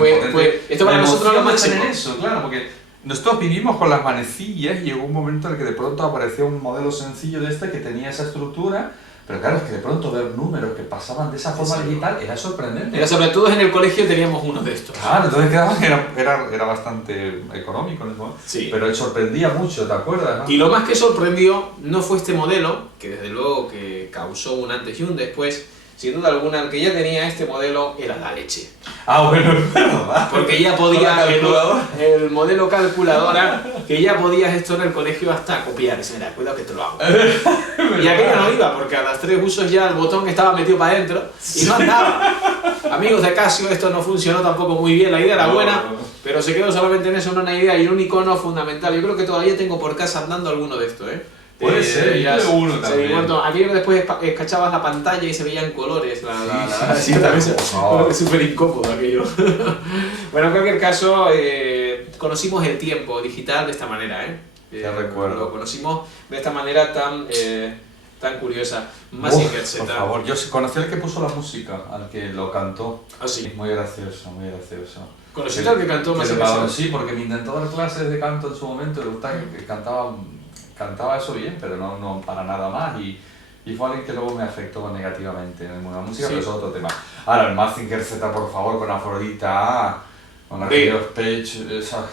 esto para nosotros lo máximo. Tener eso, claro, porque nosotros vivimos con las manecillas y llegó un momento en el que de pronto apareció un modelo sencillo de este que tenía esa estructura, pero claro, es que de pronto ver números que pasaban de esa forma digital era sorprendente. Era sobre todo en el colegio teníamos uno de estos. Claro, entonces era bastante económico, ¿no? Sí. Pero sorprendía mucho, ¿te acuerdas? ¿No? Y lo más que sorprendió no fue este modelo, que desde luego que causó un antes y un después, sin duda alguna, el que ya tenía este modelo era la leche. Bueno, es verdad. Porque ya podía, ¿El el modelo calculadora, que ya podías esto en el colegio hasta copiar. Y mira, cuidado que te lo hago. Y aquello no iba, porque a las 3 usos ya el botón estaba metido para adentro y no andaba. Amigos de Casio, esto no funcionó tampoco muy bien, la idea era buena, pero se quedó solamente en eso, en una idea y un icono fundamental. Yo creo que todavía tengo por casa andando alguno de estos, ¿eh? Puede ser, yo tengo uno también. Aquello que después escachabas la pantalla y se veían colores. Sí, también. Es súper incómodo aquello. Bueno, en cualquier caso, conocimos el tiempo digital de esta manera, ¿eh? Te recuerdo. Lo conocimos de esta manera tan curiosa. Mazinger Z. Por favor, yo conocí al que puso la música, al que lo cantó. Ah, sí. Muy gracioso, muy gracioso. ¿Conociste al que cantó Mazinger Z? Sí, porque me intentó dar clases de canto en su momento y le gustaba que cantaba eso bien, pero no para nada más. Y fue alguien que luego me afectó negativamente en el mundo de la música, Sí. pero eso es otro tema. Ahora, el Mazinger Z, por favor, con Afrodita, con aquellos pechos...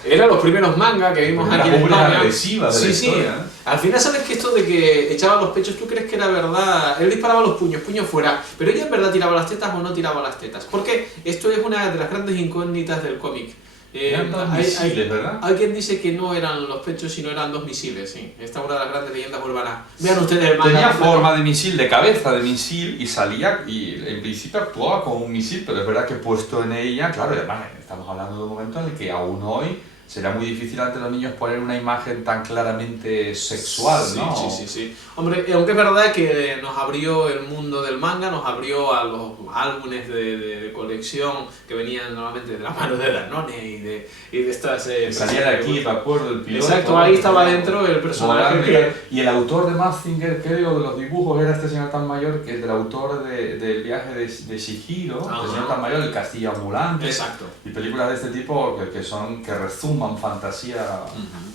Eran los primeros manga que vimos aquí en España. Agresiva de la historia, ¿eh? Al final, ¿sabes que esto de que echaba los pechos, tú crees que era verdad? Él disparaba los puños fuera, pero ella en verdad tiraba las tetas o no tiraba las tetas. Porque esto es una de las grandes incógnitas del cómic. Eran dos misiles, ¿verdad? Alguien dice que no eran los pechos, sino eran 2 misiles, sí. Esta es una de las grandes leyendas urbanas. Vean ustedes el manga. Tenía forma de misil, de cabeza de misil, y salía, y en principio actuaba como un misil, pero es verdad que puesto en ella, claro, y además estamos hablando de un momento en el que aún hoy será muy difícil ante los niños poner una imagen tan claramente sexual, ¿no? Sí. Hombre, aunque es verdad que nos abrió el mundo del manga, nos abrió a los álbumes de colección que venían normalmente de la mano de Danone y de estas... Salía de aquí, me acuerdo, el piloto. Exacto, ahí estaba dentro el personaje Y el autor de Mazinger, creo, de los dibujos, era este señor tan mayor, que es del autor del viaje de Chihiro, el señor tan mayor, el castillo ambulante. Exacto. Y películas de este tipo que resuman fantasía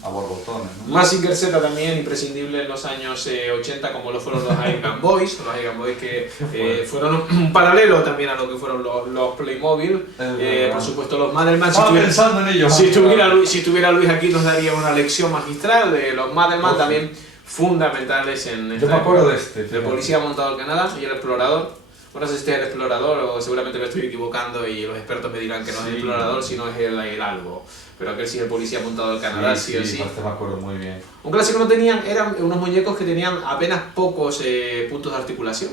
a borbotones, ¿no? Mazinger Z también imprescindible en los años 80, como lo fueron los Iron Boys, que fueron un paralelo también a lo que fueron los Playmobil. Por supuesto, los Madelman. Pensando en ellos. Si estuviera Luis aquí, nos daría una lección magistral de los Madelman, también fundamentales en esta. Yo me acuerdo de este. El policía montado al Canadá y el explorador. Bueno, no sé si este es el explorador o seguramente me estoy equivocando y los expertos me dirán que no es el explorador, sino es el algo. Pero aquel sí es el policía montado al Canadá, sí o sí. Este me acuerdo muy bien. Un clásico no tenían, eran unos muñecos que tenían apenas pocos puntos de articulación.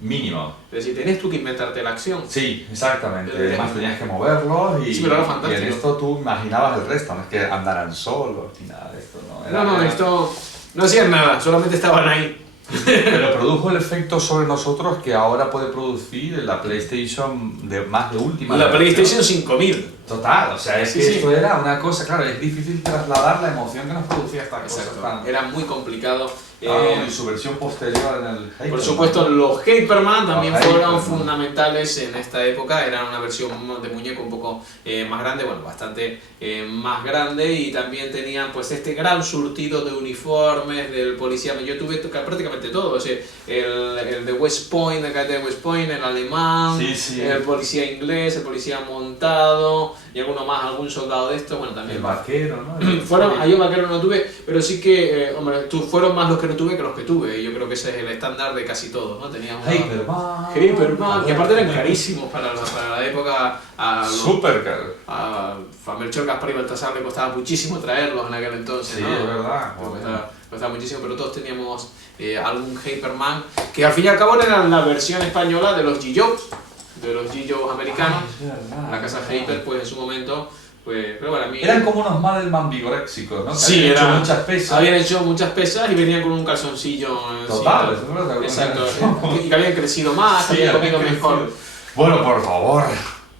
Mínimo. Es decir, tenías tú que inventarte la acción. Sí, exactamente. Además tenías que moverlos y, sí, pero era fantástico. Y en esto tú imaginabas el resto, no es que andaran solos ni nada de esto, ¿no? Esto no hacían nada, solamente estaban ahí. Pero produjo el efecto sobre nosotros que ahora puede producir la PlayStation de más de última. La PlayStation 5000. Total, o sea, es que esto era una cosa, claro, es difícil trasladar la emoción que nos producía esta cosa. Era muy complicado. Y su versión posterior en el Hyperman. Por supuesto, los Hyperman también fueron fundamentales en esta época. Eran una versión de muñeco un poco más grande, bueno, bastante más grande, y también tenían pues este gran surtido de uniformes del policía. Yo tuve prácticamente todo, o sea, el de West Point, de acá de West Point, el alemán, el policía inglés, el policía montado y alguno más, algún soldado de esto, bueno, también. El vaquero, ¿no? Yo vaquero no tuve, pero sí que, hombre, fueron más los que que no tuve que los que tuve. Y yo creo que ese es el estándar de casi todos, ¿no? Teníamos Hyperman, que aparte eran carísimos para la época. Súper caro. A Melchor, Gaspar y Baltasar le costaba muchísimo traerlos en aquel entonces, Sí, ¿no? es verdad. Costaba muchísimo, pero todos teníamos algún Hyperman, que al fin y al cabo era la versión española de los G-Joes, americanos. La casa Hyper, pues en su momento, pues, pero para mí... Eran como unos Madelman vigoréxicos, ¿no? Que Sí, habían hecho muchas pesas. Habían hecho muchas pesas y venían con un calzoncillo. Total, sí, eso es verdad. exacto, y que habían crecido más, Sí, habían comido habían mejor. crecido. Bueno, por favor.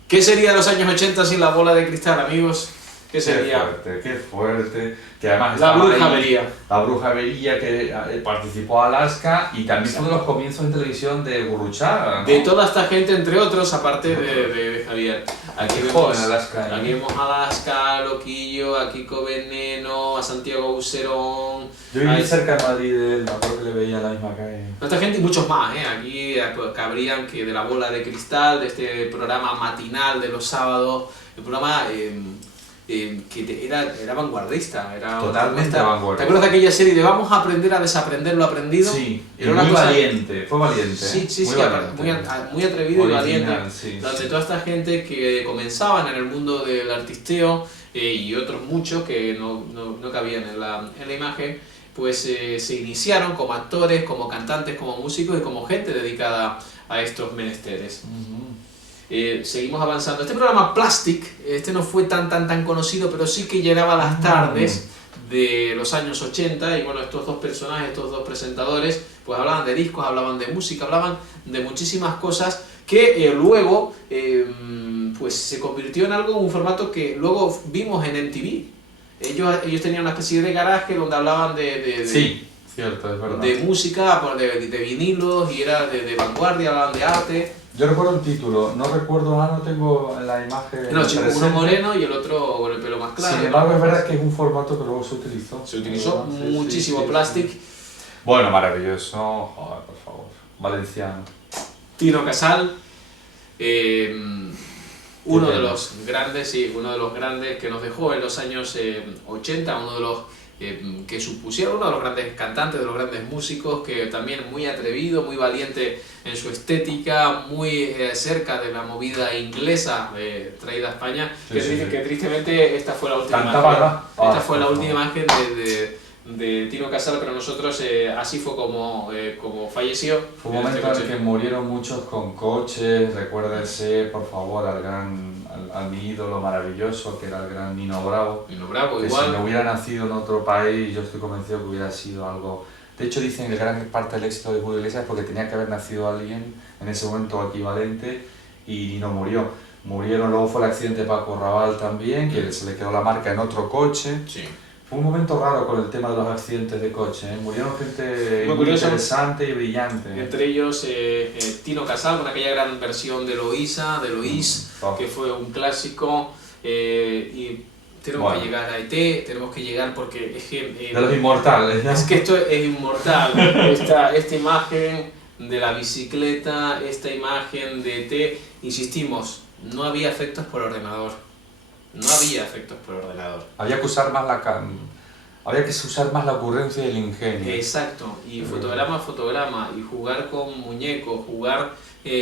¿Qué sería los años 80 sin la bola de cristal, amigos? ¿Qué sería? Qué fuerte. Que además La estaba bruja ahí, avería. La bruja avería que participó Alaska y también fue de los comienzos en televisión de Gurruchaga, ¿no? De toda esta gente, entre otros, aparte de Javier. Aquí Qué vemos, joven Alaska. aquí vemos a Alaska, a Loquillo, a Kiko Veneno, a Santiago Bucerón. Yo viví cerca de Madrid de él, me acuerdo que le veía la misma calle. Esta gente y muchos más, ¿eh? Aquí cabrían que de la bola de cristal, de este programa matinal de los sábados, el programa era vanguardista, era Totalmente vanguardista. ¿Te acuerdas de aquella serie de vamos a aprender a desaprender lo aprendido? Sí, era una muy cosa... valiente, fue valiente. Sí, muy, valiente. Muy atrevido original, y valiente. Sí, Donde sí. toda esta gente que comenzaban en el mundo del artisteo y otros muchos que no cabían en la imagen, pues se iniciaron como actores, como cantantes, como músicos y como gente dedicada a estos menesteres. Seguimos avanzando. Este programa Plastic, no fue tan conocido, pero sí que llenaba las tardes de los años 80 y bueno, estos dos personajes, estos dos presentadores, pues hablaban de discos, hablaban de música, hablaban de muchísimas cosas que luego pues se convirtió en algo, un formato que luego vimos en MTV. Ellos tenían una especie de garaje donde hablaban Sí, cierto, es verdad. de música, de vinilos y era de vanguardia, hablaban de arte. Yo recuerdo el título, no recuerdo, no tengo la imagen. No, chico, uno presente. moreno y el otro con el pelo más claro. Sin embargo, es verdad que es un formato que luego se utilizó. Se utilizó Sí, muchísimo sí, sí. Plastic. Bueno, maravilloso. Joder, por favor. Valenciano. Tino Casal, uno de Qué los grandes, sí, uno de los grandes que nos dejó en los años 80, uno de los que supusieron uno de los grandes cantantes, de los grandes músicos, que también muy atrevido, muy valiente en su estética, muy cerca de la movida inglesa traída a España, Sí, que, sí, sí. que tristemente esta fue la última Cantaba, imagen, ¿verdad? esta fue la por última favor. imagen de Tino Casal, pero nosotros así fue como falleció. Fue un en momento este en el coche. que murieron muchos con coches. Recuérdese, por favor, al mi ídolo maravilloso, que era el gran Nino Bravo. Y lo bravo, Que igual. si no hubiera nacido en otro país, yo estoy convencido que hubiera sido algo... De hecho, dicen que gran parte del éxito de Julio Iglesias es porque tenía que haber nacido alguien en ese momento equivalente y no murió. Murieron, luego fue el accidente de Paco Rabanal también, que se le quedó la marca en otro coche. Sí. Fue un momento raro con el tema de los accidentes de coche, ¿eh? Murieron gente Muy muy curioso. interesante y brillante. Entre ellos Tino Casal, con aquella gran versión de Loísa, de Loís, que fue un clásico. Y tenemos Bueno. que llegar a ET, tenemos que llegar porque es que... De los inmortales, ¿no? es que esto es inmortal. Esta imagen de la bicicleta, esta imagen de ET, insistimos, no había efectos por ordenador. No había efectos por ordenador. Había que usar más había que usar más la ocurrencia y el ingenio. Exacto, y fotograma a fotograma, y jugar con muñecos, jugar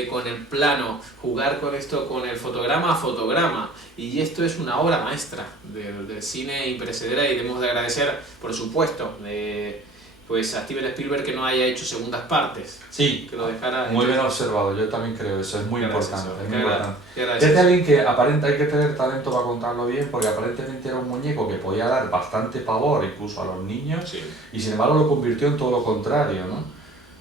con el plano, jugar con esto, con el fotograma a fotograma. Y esto es una obra maestra del cine imperecedera y debemos de agradecer, por supuesto, pues a Steven Spielberg que no haya hecho segundas partes. Sí, Que lo dejara... muy bien observado, yo también creo eso, es muy importante. Es muy importante. Hay Este alguien que aparenta hay que tener talento para contarlo bien, porque aparentemente era un muñeco que podía dar bastante pavor incluso a los niños, Sí. y sin embargo lo convirtió en todo lo contrario, ¿no?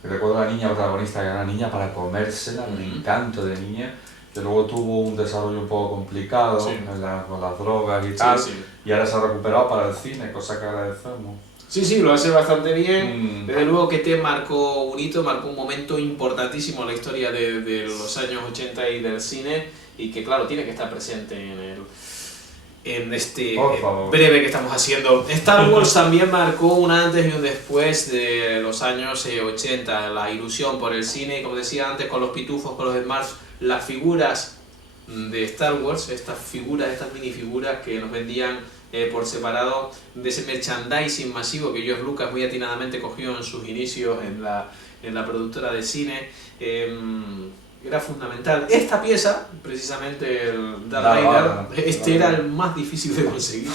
Y recuerdo a la niña protagonista, que era una niña para comérsela, un encanto de niña, que luego tuvo un desarrollo un poco complicado Sí. con las drogas y tal, Sí. y ahora se ha recuperado para el cine, cosa que agradecemos. Sí, lo hace bastante bien. Mm. Desde luego que te marcó un hito, marcó un momento importantísimo en la historia de los años 80 y del cine, y que claro, tiene que estar presente en este Por favor. breve que estamos haciendo. Star Wars también marcó un antes y un después de los años 80, la ilusión por el cine, como decía antes, con los pitufos, con los Smurfs, las figuras de Star Wars, estas minifiguras que nos vendían por separado de ese merchandising masivo que George Lucas muy atinadamente cogió en sus inicios en la productora de cine. Era fundamental. Esta pieza, precisamente el Darth Vader, era el más difícil de conseguir.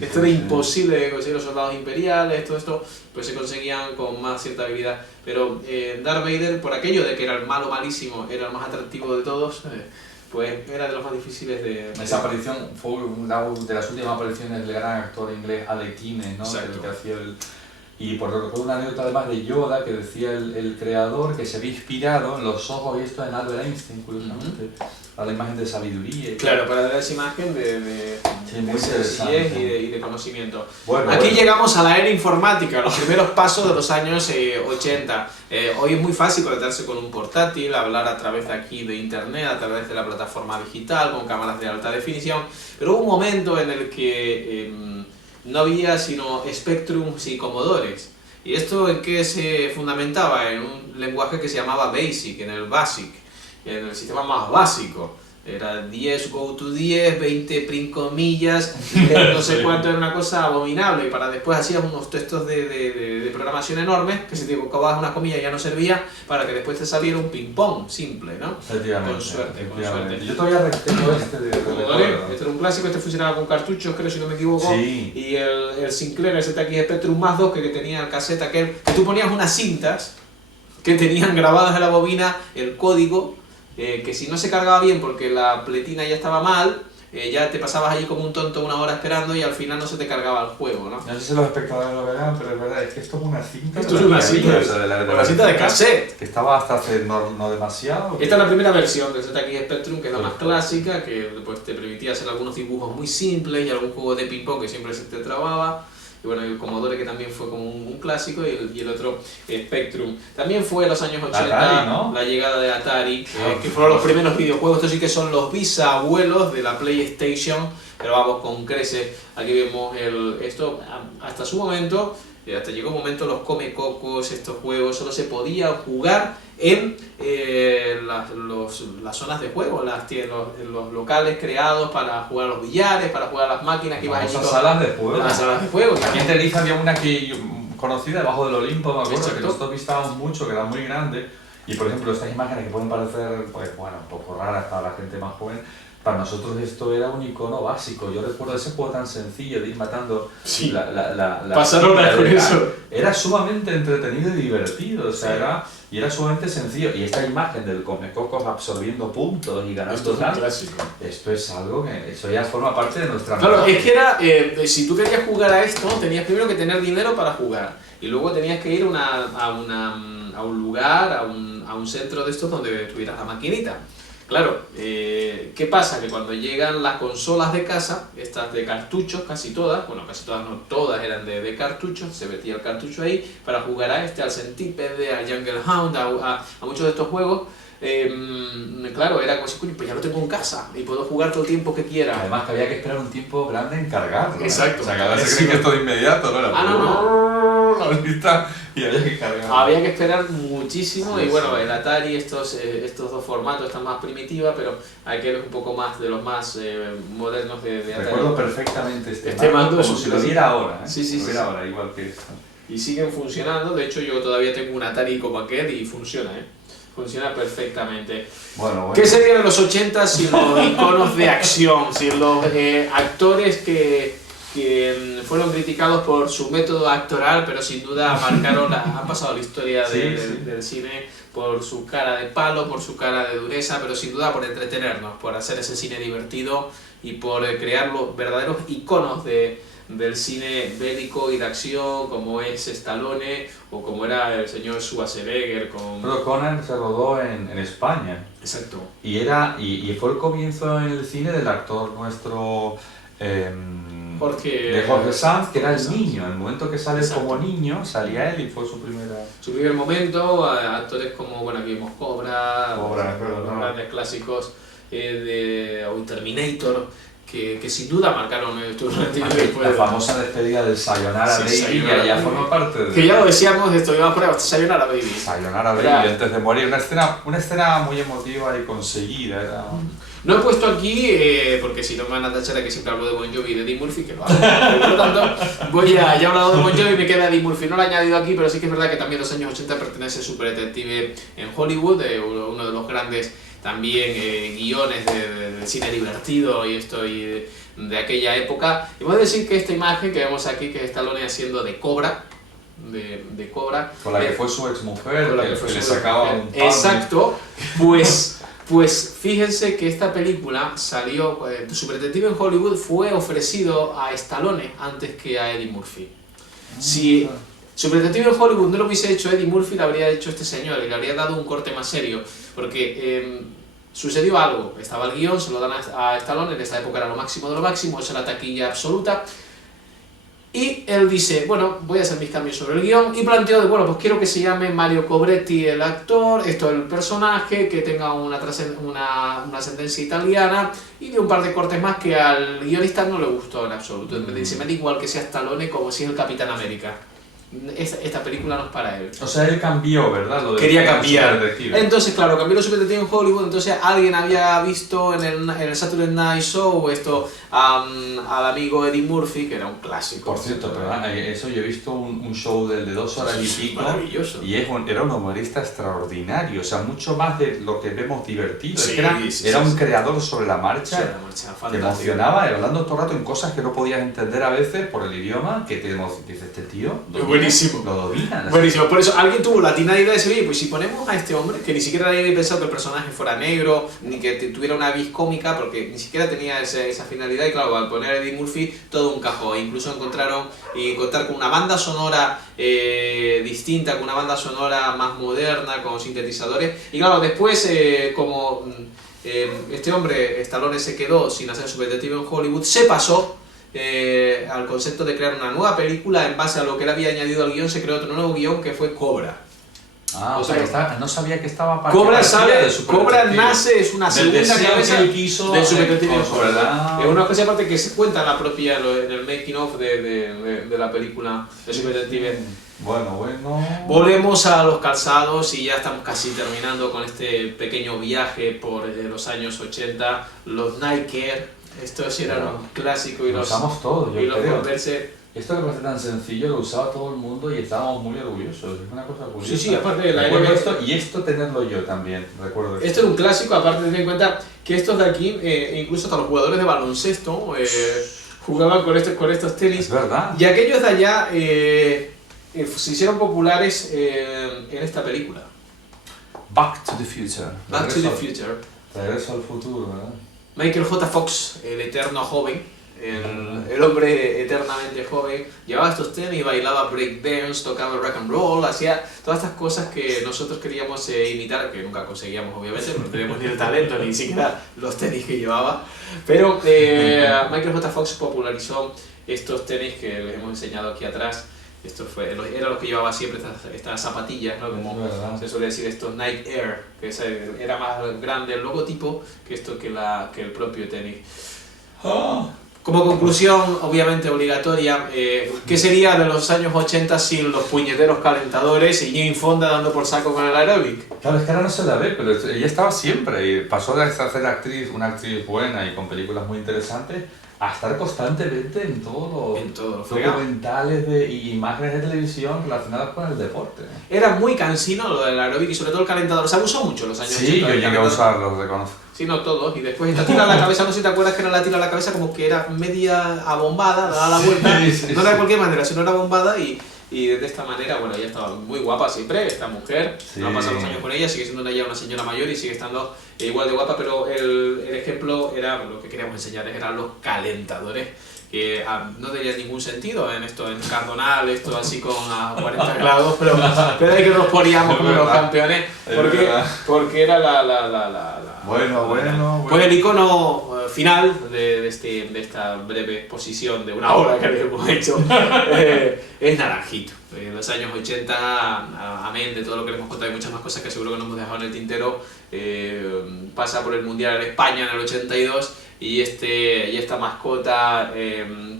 Esto era imposible de conseguir, los soldados imperiales, todo esto pues se conseguían con más cierta habilidad. Pero Darth Vader, por aquello de que era el malo malísimo, era el más atractivo de todos, pues era de los más difíciles de... Esa aparición fue una de las últimas apariciones del gran actor inglés Alec Guinness, ¿no? Que hacía el... Y por recuerdo una anécdota además de Yoda que decía el creador que se había inspirado en los ojos y esto en Albert Einstein, curiosamente, a la imagen de sabiduría. Claro, para dar esa imagen de sencillez y de conocimiento. Bueno, aquí llegamos a la era informática, los primeros pasos de los años 80. Hoy es muy fácil conectarse con un portátil, hablar a través de aquí de internet, a través de la plataforma digital, con cámaras de alta definición, pero hubo un momento en el que no había sino Spectrum y Commodores. ¿Y esto en qué se fundamentaba? En un lenguaje que se llamaba BASIC, en el BASIC, en el sistema más básico. Era 10 go to 10, 20 print comillas, no sé cuánto, era una cosa abominable. Y para después hacías unos textos de programación enormes, que si te equivocabas unas comillas ya no servía, para que después te saliera un ping-pong simple, ¿no? Efectivamente. Con suerte. Yo todavía tengo este de Commodore, este era un clásico, este funcionaba con cartuchos, creo, si no me equivoco. Sí. Y el Sinclair, el ZX Spectrum más 2, que tenía el cassette aquel, que tú ponías unas cintas que tenían grabadas en la bobina el código, que si no se cargaba bien porque la pletina ya estaba mal, ya te pasabas allí como un tonto una hora esperando y al final no se te cargaba el juego, ¿no? No sé si los espectadores lo verán, pero es verdad, es que esto es una cinta. Esto es una cinta, una cinta de cassette. Que estaba hasta hace no demasiado. Esta es la primera versión del ZX Spectrum, que es la más clásica, que pues, te permitía hacer algunos dibujos muy simples y algún juego de ping-pong que siempre se te trababa. Y bueno, el Commodore, que también fue como un clásico, y el otro Spectrum. También fue en los años 80 Atari, ¿no? la llegada de Atari, que fueron los primeros videojuegos. Estos sí que son los bisabuelos de la PlayStation, pero vamos con creces. Aquí vemos esto hasta su momento. Hasta llegó un momento los Come-Cocos, estos juegos solo se podían jugar en las zonas de juego, los locales creados para jugar a los billares, para jugar a las máquinas que ibas allí. Las salas de juego. Las salas de juego. Aquí en Tenerife había una que conocida debajo del Olimpo, me acuerdo, Exacto. que nosotros visitábamos mucho, que era muy grande. Y por ejemplo, estas imágenes que pueden parecer, pues bueno, un poco raras para la gente más joven, para nosotros esto era un icono básico. Yo recuerdo ese juego tan sencillo de ir matando Sí. la Pasar horas con eso. Era sumamente entretenido y divertido, o sea, era sumamente sencillo. Y esta imagen del Come-Cocos absorbiendo puntos y ganando Esto es un tal, clásico. esto es algo que eso ya forma parte de nuestra Claro, memoria. es que era, si tú querías jugar a esto, tenías primero que tener dinero para jugar. Y luego tenías que ir a un lugar, a un centro de estos donde tuvieras la maquinita. Claro, ¿qué pasa? Que cuando llegan las consolas de casa, estas de cartuchos, casi todas, bueno, casi todas no, todas eran de cartuchos, se metía el cartucho ahí para jugar a al Centipede, al Jungle Hound, a muchos de estos juegos. Claro, era como si, coño, pues ya lo tengo en casa y puedo jugar todo el tiempo que quiera. Además que había que esperar un tiempo grande en cargarlo. Exacto. O sea, que ahora se cree que esto de inmediato, ¿no? no. La lista y había que cargarlo. Había que esperar muchísimo, Sí, y bueno, sí. el Atari, estos dos formatos están más primitiva, pero aquel es un poco más de los más modernos de Atari. Recuerdo perfectamente este mando como es un si lo clásico. viera ahora, ¿eh? Sí, sí, lo sí, viera sí. ahora, igual que esto. Y siguen funcionando. De hecho, yo todavía tengo un Atari como aquel y funciona, funciona perfectamente. Bueno. ¿Qué sería de los 80 sin los iconos de acción, sin los actores que fueron criticados por su método actoral, pero sin duda han pasado la historia del cine por su cara de palo, por su cara de dureza, pero sin duda por entretenernos, por hacer ese cine divertido y por crear los verdaderos iconos del cine bélico y de acción, como es Stallone o como era el señor Schwarzenegger con... Pero Conan se rodó en España. Exacto. Y fue el comienzo en el cine del actor nuestro... de Jorge Sanz, que era el niño. En el momento que sale como niño, salía él y fue su primer momento. Actores como, bueno, aquí vimos Cobra, Cobra, los grandes clásicos o Terminator, que sin duda marcaron tu retiro La después. famosa despedida del Sayonara Sí, Baby, Sayonara ya Baby. forma parte de... Que ya lo decíamos, esto iba por ahí, Sayonara Baby. Sayonara Baby, Era- antes de morir, una escena muy emotiva y conseguida, era... No he puesto aquí, porque si no me van a tachar de que siempre hablo de Bon Jovi y de Eddie Murphy, que lo hago. Por lo tanto, ya he hablado de Bon Jovi y me queda Eddie Murphy. No lo he añadido aquí, pero sí que es verdad que también los años 80 pertenece Super Detective en Hollywood, uno de los grandes también guiones del cine divertido y esto de aquella época. Y voy a decir que esta imagen que vemos aquí, que es Stallone haciendo de Cobra, de Cobra, Con la que fue su exmujer, con la que, que fue que le su sacaba mujer. un pan. Exacto, pues fíjense que esta película salió, Super Detective en Hollywood fue ofrecido a Stallone antes que a Eddie Murphy. Si Super Detective en Hollywood no lo hubiese hecho Eddie Murphy, lo habría hecho este señor y le habría dado un corte más serio, porque sucedió algo, estaba el guión, se lo dan a Stallone, en esta época era lo máximo de lo máximo, es la taquilla absoluta. Y él dice, bueno, voy a hacer mis cambios sobre el guión y planteó de, bueno, pues quiero que se llame Mario Cobretti el actor, esto el personaje, que tenga una ascendencia italiana y de un par de cortes más que al guionista no le gustó en absoluto. Me dice, me da igual que sea Stallone como si es el Capitán América. Esta película no es para él. O sea, él cambió, ¿verdad? Lo de Quería cambiar. Super Detective. Entonces, claro, cambió los Super Detective en Hollywood. Entonces, alguien había visto en el Saturday Night Show esto al amigo Eddie Murphy, que era un clásico. Por cierto, ¿verdad? Eso yo he visto un show de 2 horas y pico. Maravilloso. Y era un humorista extraordinario, o sea, mucho más de lo que vemos divertido. Sí, Es que era, sí, era sí, un sí. creador sobre la marcha, Sí, la marcha te fantástica. emocionaba, y hablando todo el rato en cosas que no podías entender a veces por el idioma, que te dices, este tío Buenísimo. lo domina. Buenísimo, por eso alguien tuvo la atinada idea de decir, oye, pues si ponemos a este hombre, que ni siquiera había pensado que el personaje fuera negro, ni que tuviera una vis cómica, porque ni siquiera tenía esa finalidad, y claro, al poner a Eddie Murphy, todo un cajón. Incluso encontraron y contar con una banda sonora distinta, con una banda sonora más moderna, con sintetizadores, y claro, después como este hombre, Stallone, se quedó sin hacer Super Detective en Hollywood, se pasó al concepto de crear una nueva película en base a lo que él había añadido al guión. Se creó otro nuevo guión que fue Cobra. Ah, o sea, que no sabía que estaba Cobra Cobra nace, es una segunda cabeza que él quiso de Super Detective en con Hollywood. ¿verdad? Es una cosa aparte que se cuenta en la propia, en el making of de la película de Super Detective. Bueno. Volvemos a los calzados y ya estamos casi terminando con este pequeño viaje por los años 80. Los Nike Air, estos eran un clásico y Lo los usamos todos, yo y los creo. Converse. Esto que parece tan sencillo lo usaba todo el mundo y estábamos muy orgullosos. Es una cosa curiosa. Sí, aparte de la Recuerdo NBA. esto, y esto tenerlo yo también, recuerdo Esto era un clásico, aparte de tener en cuenta que estos de aquí, incluso hasta los jugadores de baloncesto, jugaban con estos tenis. Es verdad. Y aquellos de allá se hicieron populares en esta película. Back to the Future. Back to the Future. Regreso al futuro, ¿verdad? Michael J. Fox, el eterno joven, el hombre eternamente joven, llevaba estos tenis, bailaba breakdance, tocaba rock and roll, hacía todas estas cosas que nosotros queríamos imitar, que nunca conseguíamos obviamente, no teníamos ni el talento ni siquiera los tenis que llevaba, pero Michael J. Fox popularizó estos tenis que les hemos enseñado aquí atrás. Era lo que llevaba siempre estas zapatillas, ¿no? Como se suele decir, estos Nike Air, que era más grande el logotipo que el propio tenis. Como conclusión, obviamente obligatoria, ¿qué sería de los años 80 sin los puñeteros calentadores y Jane Fonda dando por saco con el aeróbic? Claro, es que ahora no se la ve, pero ella estaba siempre y pasó de ser una actriz buena y con películas muy interesantes a estar constantemente en todos los documentales y imágenes de televisión relacionadas con el deporte. Era muy cansino lo del aeróbic y sobre todo el calentador. Se abusó mucho en los años 80. Sí, yo llegué a usarlo, reconozco. Sí, no todos. Y después esta tira a la cabeza, no sé si te acuerdas que era la tira a la cabeza como que era media abombada, daba la vuelta. Sí, no era de cualquier manera, sino era bombada y de esta manera, bueno, ella estaba muy guapa siempre, esta mujer, sí. No han pasado los años con ella, sigue siendo ella una señora mayor y sigue estando igual de guapa, pero el ejemplo era, lo que queríamos enseñarles eran los calentadores, que no tenía ningún sentido en esto, en Cardonal, esto así con a 40 grados, pero ahí que nos poníamos como los campeones, porque era Bueno. Pues el icono final de esta breve exposición de una hora que le hemos hecho es Naranjito. En los años 80, amén de todo lo que le hemos contado y muchas más cosas que seguro que nos hemos dejado en el tintero, pasa por el Mundial en España en el 82, y esta mascota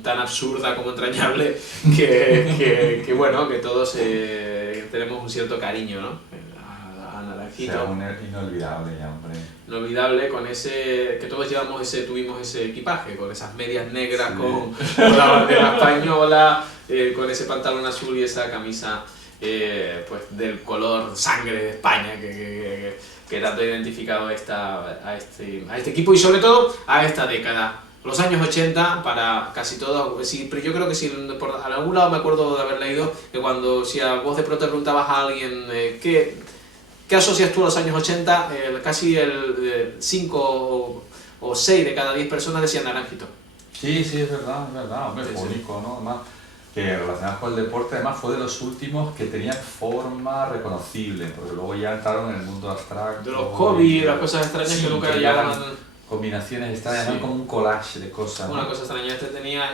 tan absurda como entrañable que bueno, que todos tenemos un cierto cariño, ¿no? A Naranjito. Sea un inolvidable ya, hombre. Inolvidable con ese, que todos tuvimos ese equipaje, con esas medias negras, con la bandera española, con ese pantalón azul y esa camisa pues del color sangre de España que tanto ha identificado a este equipo y sobre todo a esta década. Los años 80 para casi todos, sí, pero yo creo que si por algún lado me acuerdo de haber leído que si a vos de pronto preguntabas a alguien ¿qué asocias tú a los años 80? Casi el 5 o 6 de cada 10 personas decían Naranjito. Sí, es verdad, hombre, Sí, fue sí. único, ¿no? Además, que relacionado con el deporte, además fue de los últimos que tenían forma reconocible, porque luego ya entraron en el mundo abstracto. De los hobbies, las cosas extrañas Sí, que nunca que llegaban. combinaciones extrañas, Sí. eran como un collage de cosas. Una ¿no? cosa extraña,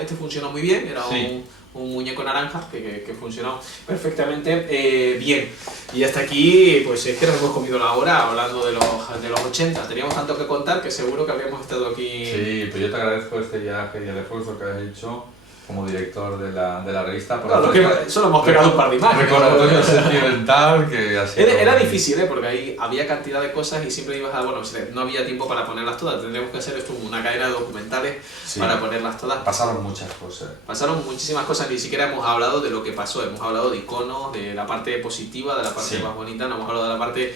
este funcionó muy bien, era Sí. un muñeco naranja que funcionó perfectamente bien. Y hasta aquí, pues es que nos hemos comido la hora hablando de los 80. Teníamos tanto que contar que seguro que habríamos estado aquí. Sí, pues yo te agradezco este viaje y el esfuerzo que has hecho como director de la revista. Por Claro, que solo hemos pegado un par de imágenes. Recordatorio sentimental que ha sido... Era difícil, porque ahí había cantidad de cosas y siempre ibas a... Bueno, no había tiempo para ponerlas todas. Tendríamos que hacer esto una cadena de documentales Sí. para ponerlas todas. Pasaron muchas cosas. Pasaron muchísimas cosas, ni siquiera hemos hablado de lo que pasó. Hemos hablado de iconos, de la parte positiva, de la parte Sí. más bonita, no hemos hablado de la parte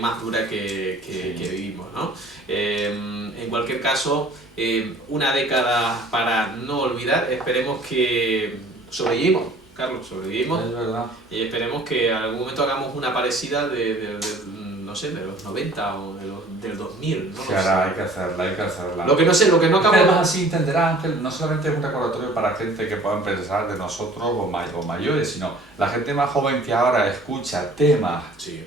más dura que Sí. vivimos, ¿no? En cualquier caso, una década para no olvidar. Esperemos que sobrevivimos, Carlos, sobrevivimos. Es verdad. Y esperemos que en algún momento hagamos una parecida no sé, de los 90 o del 2000, ¿no? Se hará, hay que hacerla. Lo que no sé, lo que no Además acabo... así entenderá, Ángel, no solamente es un recordatorio para gente que puedan pensar de nosotros o mayores, sino la gente más joven que ahora escucha temas Sí,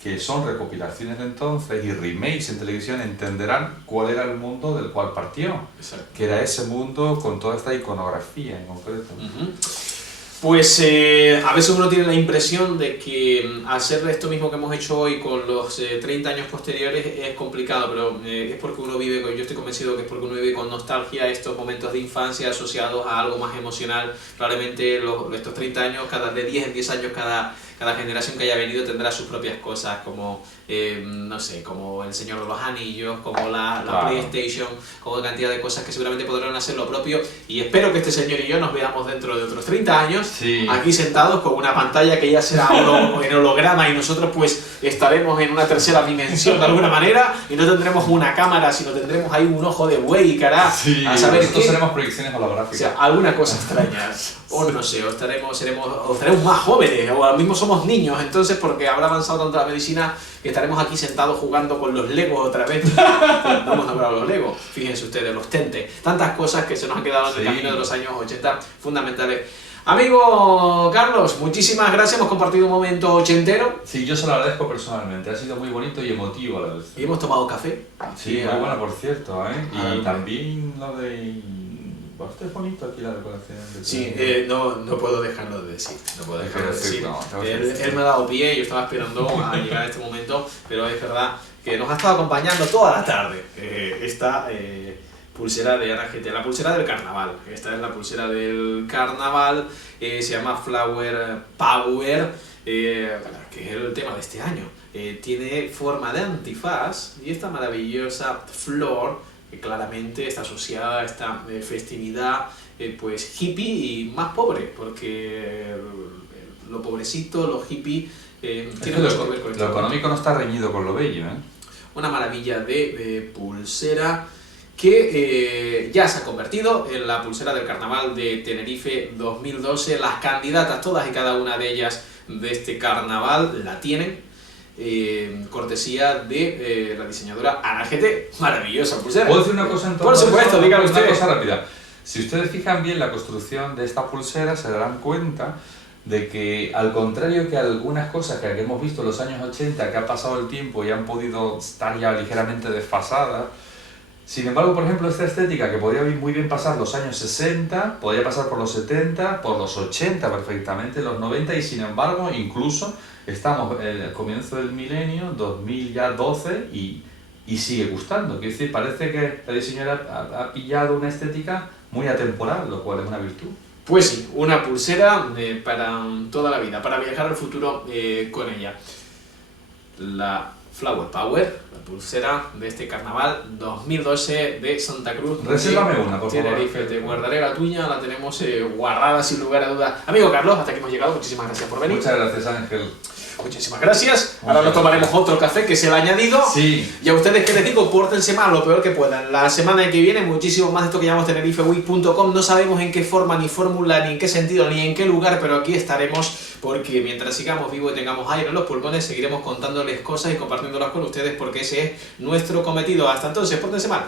que son recopilaciones de entonces y remakes en televisión, entenderán cuál era el mundo del cual partió, exacto. que era ese mundo con toda esta iconografía en concreto. Ujú. Pues a veces uno tiene la impresión de que hacer esto mismo que hemos hecho hoy con los 30 años posteriores es complicado, pero es porque uno vive, yo estoy convencido que es porque uno vive con nostalgia estos momentos de infancia asociados a algo más emocional. Probablemente estos 30 años, de 10 en 10 años, cada generación que haya venido tendrá sus propias cosas, como, no sé, como El Señor de los Anillos, como la Claro. PlayStation, como cantidad de cosas que seguramente podrán hacer lo propio. Y espero que este señor y yo nos veamos dentro de otros 30 años, Sí. aquí sentados con una pantalla que ya será en holograma y nosotros pues estaremos en una tercera dimensión de alguna manera y no tendremos una cámara, sino tendremos ahí un ojo de buey y cara Sí, a saber nosotros qué. seremos proyecciones O holográficas. sea, alguna cosa extraña, o no sé, o estaremos más jóvenes, o ahora mismo somos niños, entonces porque habrá avanzado tanto la medicina que estaremos aquí sentados jugando con los Legos otra vez. No hemos nombrado los Legos, fíjense ustedes, los Tentes, tantas cosas que se nos han quedado en el Sí. camino de los años 80 fundamentales. Amigo Carlos, muchísimas gracias, hemos compartido un momento ochentero Sí, yo se lo agradezco personalmente, ha sido muy bonito y emotivo a la vez. y hemos tomado café. Sí, Y, muy buena por cierto, ¿eh? Ah, Y también lo de... Bastante bonito aquí la decoración. Sí, no puedo dejarlo de decir. No puedo dejarlo de decir. Tengo que Él decirlo. me ha dado pie, yo estaba esperando a llegar a este momento, pero es verdad que nos ha estado acompañando toda la tarde esta pulsera de RGT, la pulsera del carnaval. Esta es la pulsera del carnaval, se llama Flower Power, que es el tema de este año. Tiene forma de antifaz y esta maravillosa flor que claramente está asociada a esta festividad pues hippie y más pobre, porque lo pobrecito, lo hippie, Es tiene que mucho que ver con esto. lo económico no está reñido con lo bello, ¿eh? Una maravilla de pulsera que ya se ha convertido en la pulsera del Carnaval de Tenerife 2012. Las candidatas, todas y cada una de ellas de este carnaval, la tienen. Cortesía de la diseñadora Ana GT. Maravillosa pulsera. ¿Puedo decir una cosa en torno Por a supuesto, eso? dígame Una usted. cosa rápida. Si ustedes fijan bien la construcción de esta pulsera, se darán cuenta de que, al contrario que algunas cosas que hemos visto en los años 80, que ha pasado el tiempo y han podido estar ya ligeramente desfasadas, sin embargo, por ejemplo, esta estética que podría muy bien pasar los años 60, podría pasar por los 70, por los 80 perfectamente, los 90, y sin embargo, incluso estamos en el comienzo del milenio, 2012, y y sigue gustando. Quiero decir, parece que la diseñadora ha pillado una estética muy atemporal, lo cual es una virtud. Pues sí, una pulsera para toda la vida, para viajar al futuro con ella. La Flower Power, la pulsera de este carnaval 2012 de Santa Cruz. Resérvame una, por favor. Tenerife, te guardaré la tuya, la tenemos guardada sin lugar a dudas. Amigo Carlos, hasta aquí hemos llegado, muchísimas gracias por venir. Muchas gracias, Ángel. Muchísimas gracias. Ahora nos tomaremos otro café, que es el añadido. Sí. Y a ustedes, que les digo, pórtense mal, lo peor que puedan. La semana que viene, muchísimo más de esto que llamamos tenerifeweek.com. No sabemos en qué forma, ni fórmula, ni en qué sentido, ni en qué lugar, pero aquí estaremos, porque mientras sigamos vivos y tengamos aire en los pulmones, seguiremos contándoles cosas y compartiéndolas con ustedes, porque ese es nuestro cometido. Hasta entonces, pórtense mal.